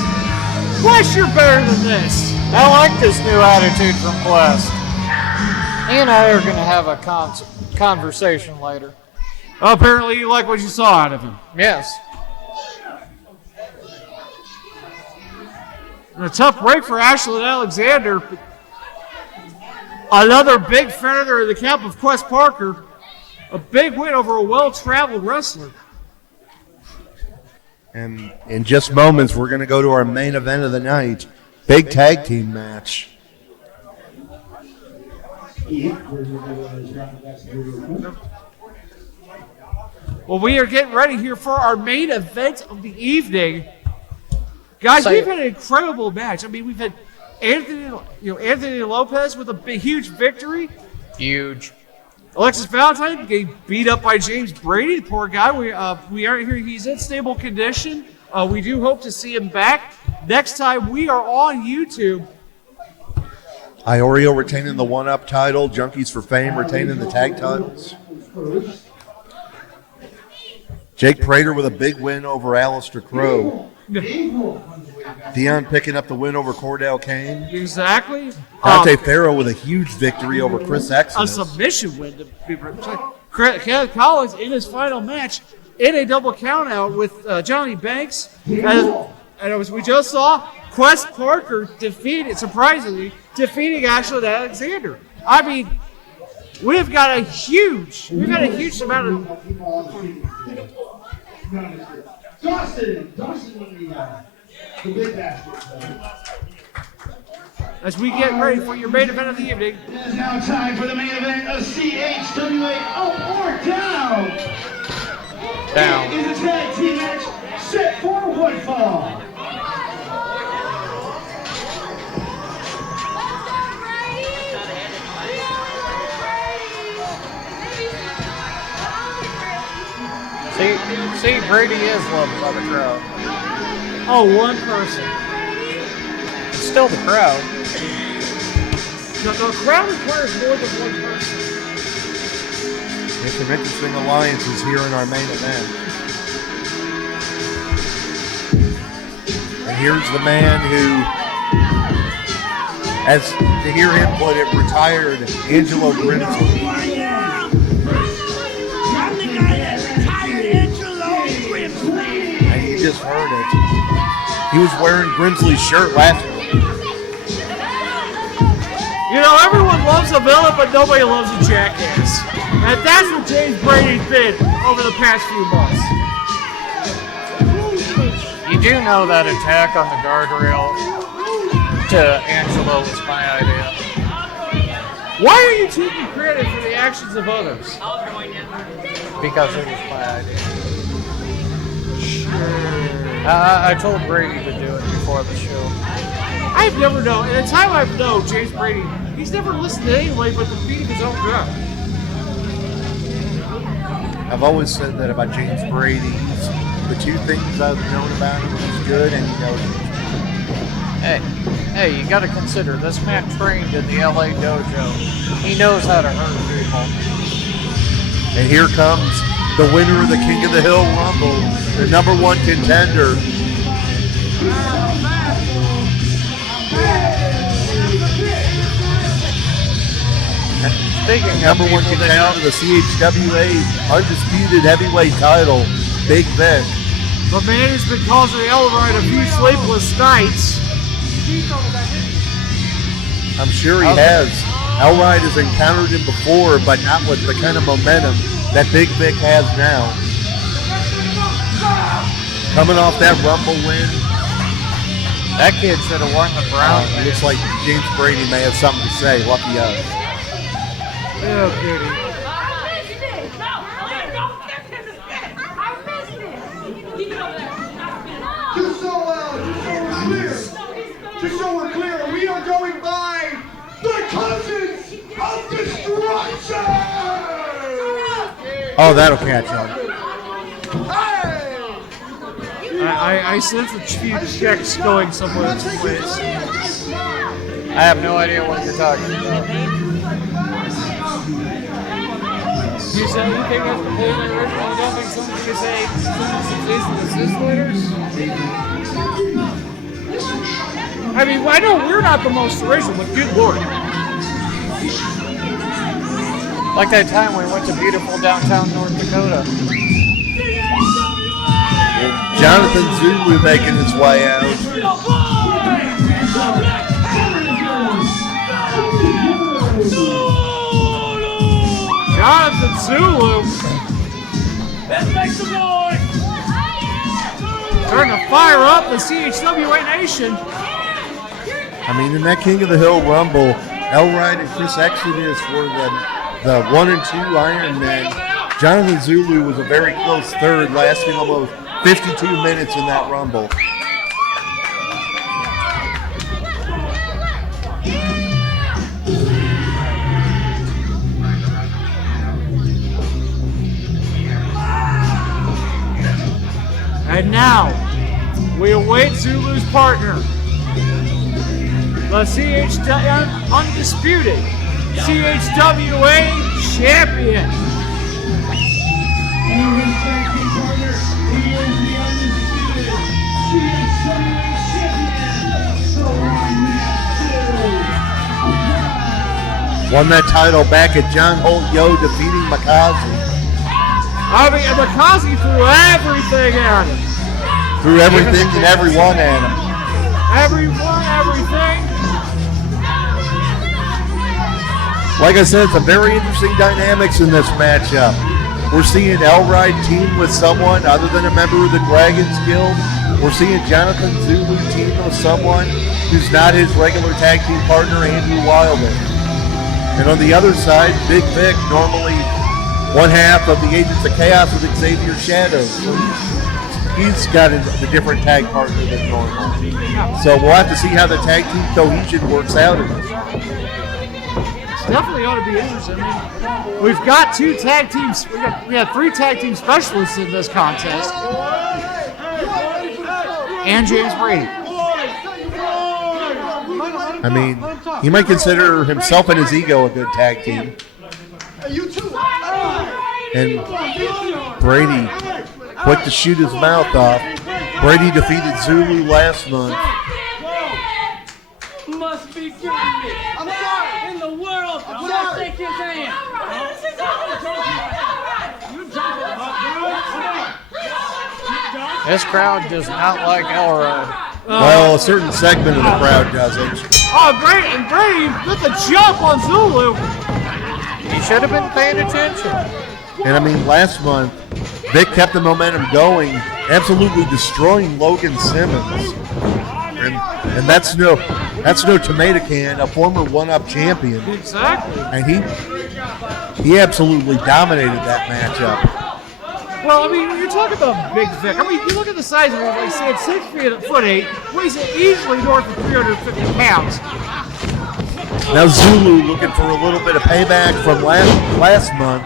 Quest, you're better than this. I like this new attitude from Quest. He and I are going to have a conversation later. Apparently, you like what you saw out of him. Yes. And a tough break for Ashlyn Alexander. Another big feather in the cap of Quest Parker. A big win over a well-traveled wrestler. And in just moments, we're going to go to our main event of the night. Big tag team match. Well, we are getting ready here for our main event of the evening. Guys, we've had an incredible match. I mean, we've had Anthony Lopes with a big, huge victory. Huge. Alexis Valentine getting beat up by James Brady. The poor guy. We aren't here. He's in stable condition. We do hope to see him back. Next time we are on YouTube. Iorio retaining the one-up title. Junkies for Fame retaining the tag titles. Jake Prater with a big win over Alister Crow. Dion picking up the win over Cordell Cain. Exactly. Dante Pharaoh with a huge victory over Chris Exodus. A submission win. Kenneth Collins in his final match in a double countout with Johnny Banks. And as we just saw, Quest Parker surprisingly defeating Ashlyn Alexander. I mean, we've had a huge amount of. Dawson in the big basket. As we get ready for your main event of the evening. It is now time for the main event of CHWA Up or Down. Down. It is a tag team match set for one fall. See, Brady is loved by the crowd. Oh, one person. It's still the crowd. The crowd requires more than one person. There's some interesting alliances here in our main event. And here's the man who, as to hear him put it, retired Angelo Grimsley. And you just heard it. He was wearing Grimsley's shirt last week. You know, everyone loves a villain, but nobody loves a jackass. And that's what James Brady's been over the past few months. You do know that attack on the guardrail to Angelo was my idea. Why are you taking credit for the actions of others? Because it was my idea. I told Brady to do it before the show. I've never known, in the time I've known James Brady, he's never listened to anyone but the beat of his own drum. I've always said that about James Brady. The two things I've known about him, he's good and he knows it. Hey, you got to consider this man trained in the LA dojo. He knows how to hurt people. And here comes the winner of the King of the Hill Rumble, the #1 contender. Speaking of #1 contender for the CHWA undisputed heavyweight title, Big Vic. The man who's been causing Elroy a few sleepless nights. I'm sure he has. Elride has encountered him before, but not with the kind of momentum that Big Vic has now. Coming off that Rumble win. That kid should have won the Brown. Looks like James Brady may have something to say. Lucky us. Oh, goody. Just so we're clear, we are going by the Cousins of Destruction! Oh, that'll catch on. I sense a few checks going somewhere in this place. I have no idea what you're talking about. You said you think that's completely original? I don't think someone could say these are the Sizzlers? I mean, I know we're not the most original, but good lord. Like that time we went to beautiful downtown North Dakota. Jonathan Zulu making his way out. Jonathan Zulu. Let's make some noise! Starting to fire up the CHWA Nation. I mean, in that King of the Hill Rumble, Elride and Chris Exodus were the 1 and 2 Iron Men. Jonathan Zulu was a very close third, lasting almost 52 minutes in that Rumble. And now, we await Zulu's partner, the undisputed CHWA champion. Won that title back at John Holt Yo, defeating Makazi. I mean, Makazi threw everything at him. Threw everything and everyone at him. Everything. Like I said, some very interesting dynamics in this matchup. We're seeing Elride team with someone other than a member of the Dragons Guild. We're seeing Jonathan Zulu team with someone who's not his regular tag team partner, Andrew Wilder. And on the other side, Big Vic, normally one half of the Agents of Chaos with Xavier Shadows. So he's got a different tag partner than normal. So we'll have to see how the tag team cohesion works out in this. Definitely ought to be interesting. I mean, we've got two tag teams. We have 3 tag team specialists in this contest, and James Brady. I mean, he might consider himself and his ego a good tag team. And Brady, quick to shoot his mouth off. Brady defeated Zulu last month. Must be kidding me. I'm sorry. In the world, when I shake his hand. This crowd does not like Elrod. Well, a certain segment of the crowd doesn't. Oh, Brady with the jump on Zulu. He should have been paying attention. And I mean, last month, Vic kept the momentum going, absolutely destroying Logan Simmons. And that's no tomato can, a former one-up champion. Exactly. And he absolutely dominated that matchup. Well, I mean, when you're talking about Big Vic, I mean, you look at the size of him, like I said, 6'8", weighs easily north of 350 pounds. Now Zulu looking for a little bit of payback from last month.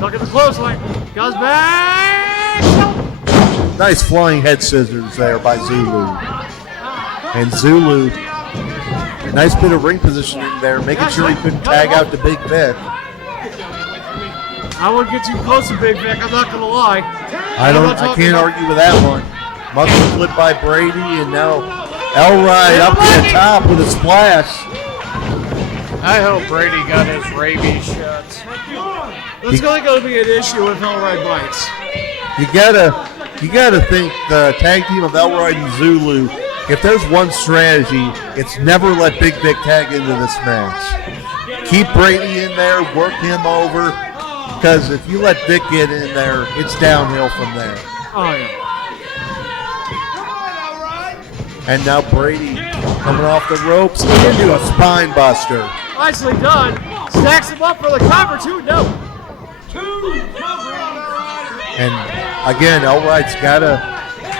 Look at the clothesline. Goes back. Nice flying head scissors there by Zulu. And Zulu, nice bit of ring positioning there, making sure he couldn't tag out to Big Vic. I wouldn't get too close to Big Vic, I'm not going to lie. I can't argue with that one. Muscle flip by Brady, and now Elride up to the top with a splash. I hope Brady got his rabies shots. It's going to be an issue if Elride bites. You gotta think the tag team of Elride and Zulu, if there's one strategy, it's never let Big Vic tag into this match. Keep Brady in there, work him over, because if you let Vic get in there, it's downhill from there. Oh, yeah. And now Brady coming off the ropes into a spine buster. Nicely done. Stacks him up for the cover, too. No. And again, Elright's got to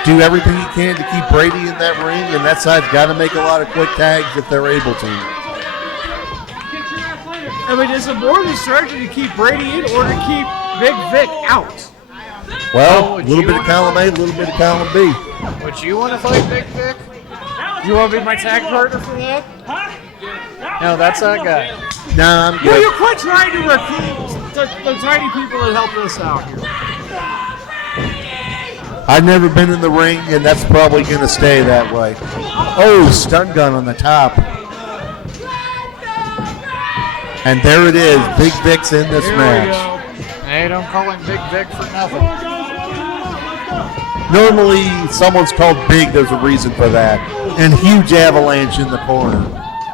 do everything he can to keep Brady in that ring, and that side's got to make a lot of quick tags if they're able to. I mean, is it more than strategy to keep Brady in or to keep Big Vic out? Well, a little bit of column A, a little bit of column B. Would you want to fight Big Vic? You want to be my tag partner for that? No, that's that guy. No, I'm Will good. you quit trying to recruit the tiny people that help us out here? I've never been in the ring, and that's probably going to stay that way. Oh, stun gun on the top. And there it is. Big Vic's in this match. Hey, don't call him Big Vic for nothing. Normally, someone's called Big, there's a reason for that. And huge avalanche in the corner.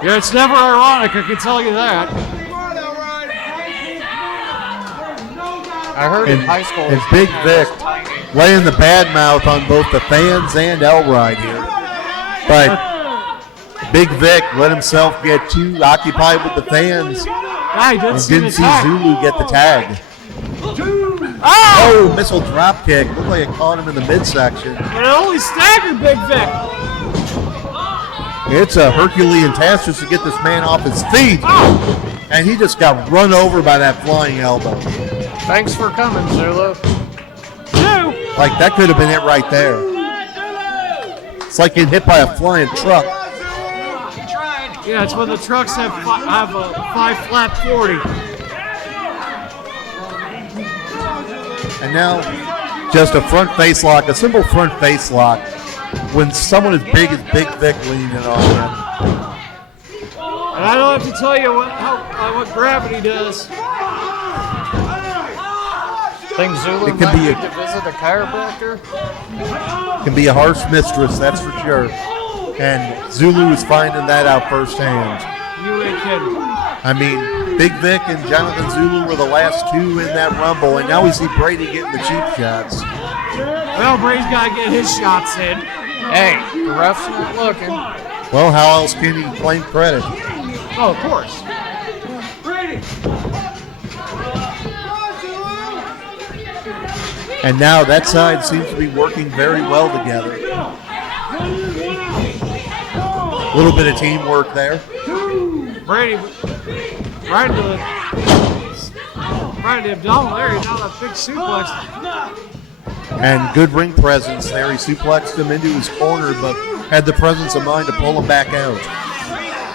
Yeah, it's never ironic, I can tell you that. I heard in high school. And Big Vic laying the bad mouth on both the fans and Elride here. But Big Vic let himself get too occupied with the fans and didn't see Zulu get the tag. Oh, missile drop kick. Looked like it caught him in the midsection. But it only staggered Big Vic. It's a Herculean task just to get this man off his feet. And he just got run over by that flying elbow. Thanks for coming, Zulu. Like, that could have been it right there. It's like getting hit by a flying truck. Yeah, it's when the trucks have a 5 flat 40. And now, just a front face lock, a simple front face lock. When someone as big as Big Vic leaning on him. And I don't have to tell you what gravity does. Think Zulu It can might be need to visit a chiropractor? Can be a harsh mistress, that's for sure. And Zulu is finding that out firsthand. You ain't kidding. I mean, Big Vic and Jonathan Zulu were the last two in that Rumble, and now we see Brady getting the cheap shots. Well, Brady's got to get his shots in. Hey, the ref's not looking. Well, how else can he claim credit? Oh, of course. And now that side seems to be working very well together. A little bit of teamwork there. Brady right to the abdominal area, now that big suplex. And good ring presence there. He suplexed him into his corner, but had the presence of mind to pull him back out.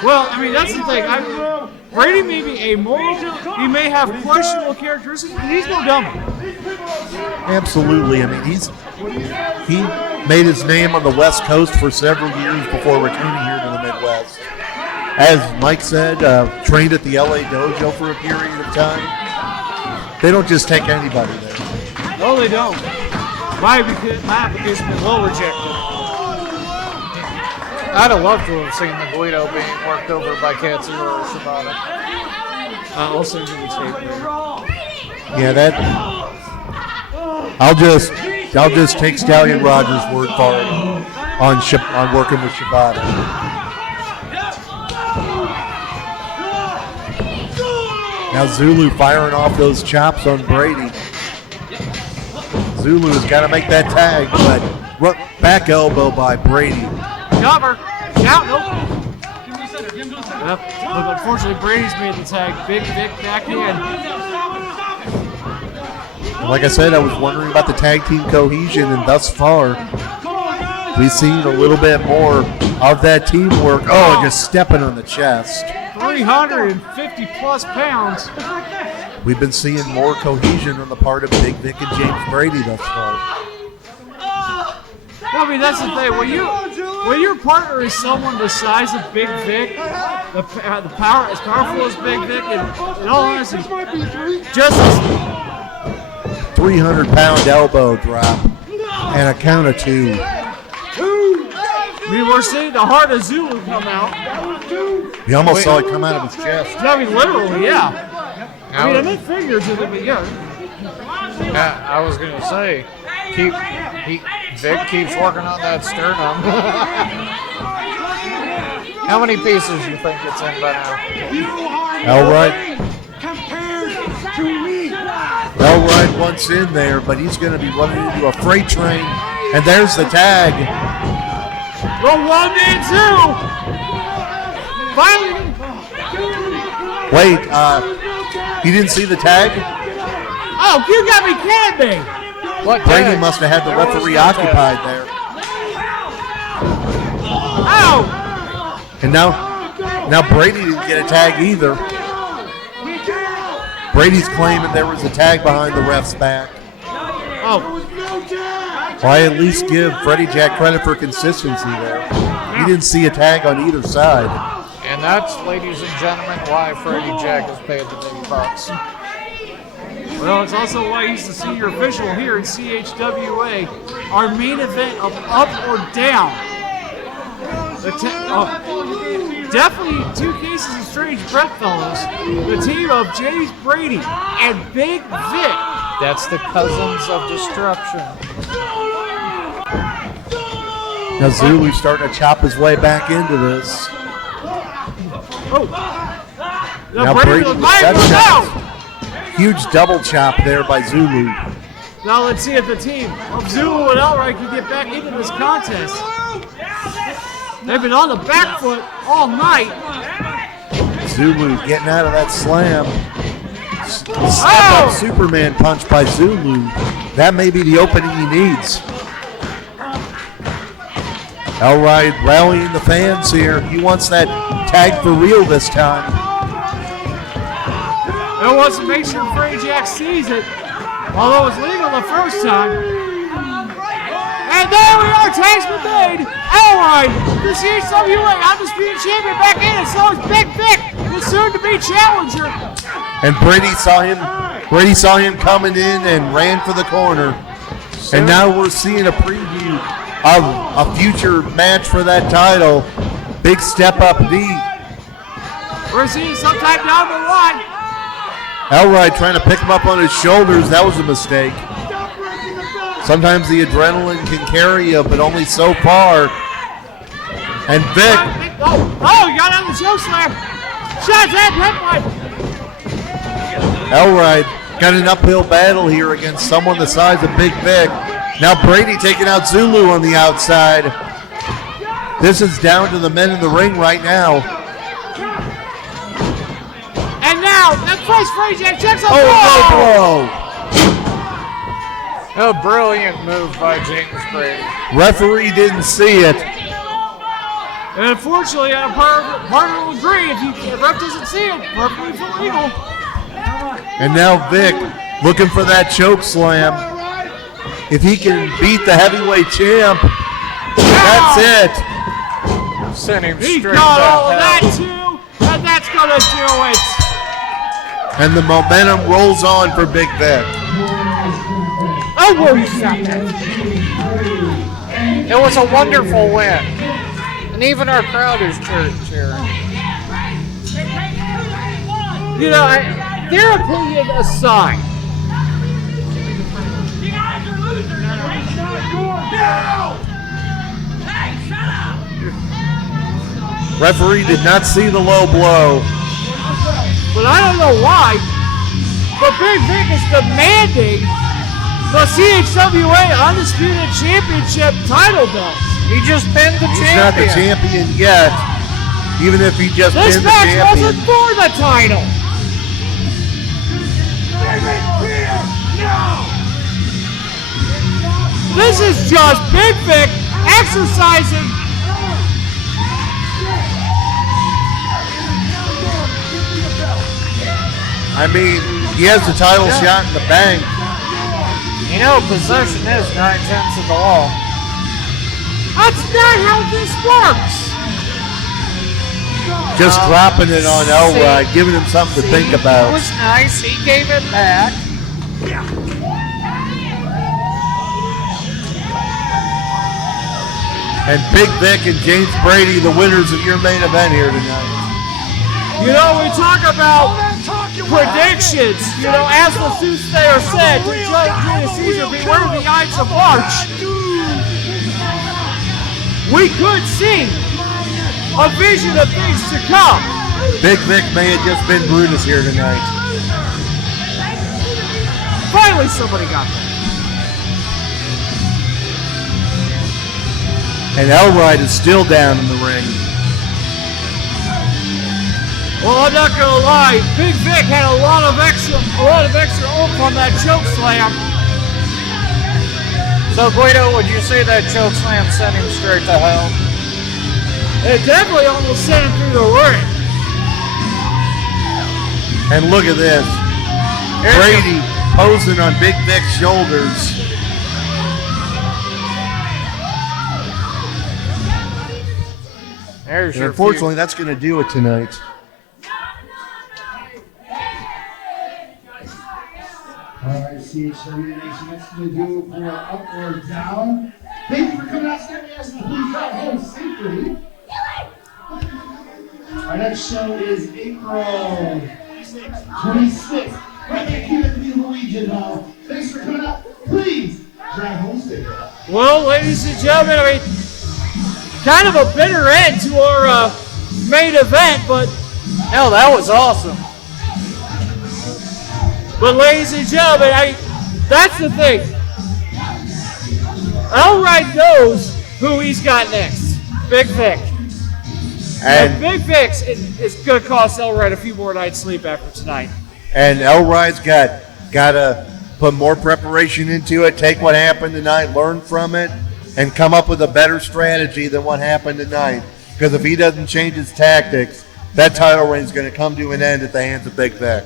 Well, I mean, that's the thing. Brady may be amoral. He may have questionable characteristics, but he's no dummy. Absolutely. I mean, he made his name on the West Coast for several years before returning here to the Midwest. As Mike said, trained at the LA Dojo for a period of time. They don't just take anybody there. No, they don't. My application's been well rejected. I'd have loved to have seen the Guido being worked over by Katsura or Shibata. I'll send you the tape there. Yeah, that. I'll just take Stallion Rogers' word for it on working with Shibata. Now Zulu firing off those chops on Brady. Zulu has got to make that tag, but back elbow by Brady. Cover. Out. Nope. Yep. But unfortunately, Brady's made the tag. Big Vic back in. Like I said, I was wondering about the tag team cohesion, and thus far, we've seen a little bit more of that teamwork. Oh, just stepping on the chest. 350 plus pounds. We've been seeing more cohesion on the part of Big Vic and James Brady thus far. Well, I mean, that's the thing. When your partner is someone the size of Big Vic, the power as powerful as Big Vic, and in all honesty, just 300-pound elbow drop and a count of two. I mean, we're seeing the heart of Zulu come out. You almost saw it come out of his chest. I mean, literally, yeah. I mean, I meant figuratively, but yeah. I was going to say, Vic keeps working on that sternum. How many pieces you think it's in by now? Elroy. compared to me. Elroy once in there, but he's going to be running into a freight train. And there's the tag. The 1-2. Finally. Wait, you didn't see the tag? Oh, you got me kidding me. What Brady tag? must have had the There was referee no tag. occupied there. Oh. And now Brady didn't get a tag either. Brady's claiming there was a tag behind the ref's back. Oh. Well, I at least give Freddie Jack credit for consistency there. He didn't see a tag on either side. And that's, ladies and gentlemen, why Freddie Jack is paid the big bucks. Well, it's also why he's the senior official here in CHWA. Our main event of Up or Down. Definitely 2 cases of strange breath, fellas. The team of James Brady and Big Vic. That's the cousins of destruction. Now Zulu's starting to chop his way back into this. Oh. Now Brady with that chop. Huge double chop there by Zulu. Now let's see if the team of Zulu and Elroy can get back into this contest. They've been on the back foot all night. Zulu getting out of that slam. Step up Superman punch by Zulu. That may be the opening he needs. Elroy rallying the fans here. He wants that tag for real this time. It wants to make sure Freddie Jack sees it, although it was legal the first time. And there we are, tags been made. Elroy, the CHWA Undisputed Champion, back in, and so is Big Vic, the soon-to-be challenger. And Brady saw him coming in and ran for the corner. And now we're seeing a preview of a future match for that title. Big step up D. We're seeing sometime down the line. Elroy trying to pick him up on his shoulders. That was a mistake. Sometimes the adrenaline can carry you, but only so far. And Vic. Oh, you got on the choke slam. Shots at headline. Elroy got an uphill battle here against someone the size of Big Vic. Now Brady taking out Zulu on the outside. This is down to the men in the ring right now. And now, that first Freddie Jack checks up. Oh, no blow. A brilliant move by James Brady. Referee didn't see it. And unfortunately, our partner will agree if the ref doesn't see it, perfectly illegal. And now Vic looking for that choke slam. If he can beat the heavyweight champ, that's it. Send him He straight got down all of that hell. too, and that's gonna do it. And the momentum rolls on for Big Vic. Oh, whoa, you stopped that. It was a wonderful win. And even our crowd is cheering. You know, their opinion aside, Referee did not see the low blow. but I don't know why, but Big Vic is demanding the CHWA Undisputed Championship title belt. He just pinned the He's champion. not the champion yet, even if he just This pinned the match champion. wasn't for the title. This is just Big Vic exercising. I mean, he has the title shot in the bank. You know, possession is 9/10 of the law. That's not how this works. Just dropping it on Elroy, giving him something to think It about. was nice. He gave it back. And Big Vic and James Brady, the winners of your main event here tonight. You know, we talk about predictions. You know, as the soothsayer said, to Julius Caesar, beware the Ides of March. We could see a vision of things to come. Big Vic may have just been Brutus here tonight. Finally, somebody got that. And Elride is still down in the ring. Well, I'm not gonna lie. Big Vic had a lot of extra oomph on that choke slam. So Guido, would you say that choke slam sent him straight to hell? It definitely almost sent him through the ring. And look at this. Brady posing on Big Vic's shoulders. There's And your unfortunately, that's going to do it tonight. All right, CHWA Nation, that's going to do it for Up or Down. Thank you for coming out. Stand as the police drive home safely. Our next show is April 26th. Right there, Kenneth in the Legion Hall. Thanks for coming out. Please drive home safely. Well, ladies and gentlemen, I mean, kind of a bitter end to our main event, but hell, that was awesome. But ladies and gentlemen, that's the thing. Elride knows who he's got next. Big Vic. And Big Vic is going to cost Elride a few more nights sleep after tonight. And Elride's got to put more preparation into it, take what happened tonight, learn from it, and come up with a better strategy than what happened tonight. Because if he doesn't change his tactics, that title reign is going to come to an end at the hands of Big Vic.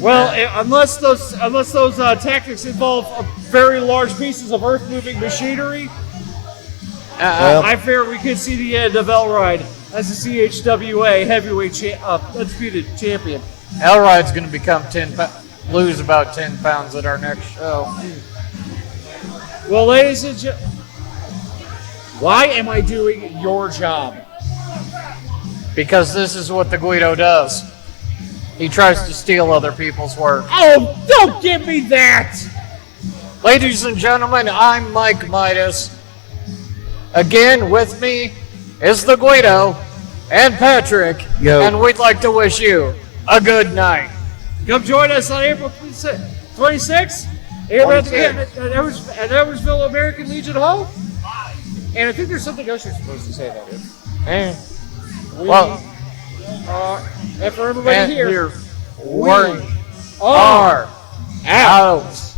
Well, unless those tactics involve very large pieces of earth-moving machinery, I fear we could see the end of Elride as the CHWA heavyweight undisputed champion. Elride's going to lose about 10 pounds at our next show. Well, ladies and gentlemen, why am I doing your job? Because this is what the Guido does. He tries to steal other people's work. Oh, don't give me that! Ladies and gentlemen, I'm Mike Midas. Again, with me is the Guido and Patrick. Yo. And we'd like to wish you a good night. Come join us on April 26th here at Edwardsville American Legion Hall. And I think there's something else you're supposed to say about it. And, well, and for everybody here, we are out.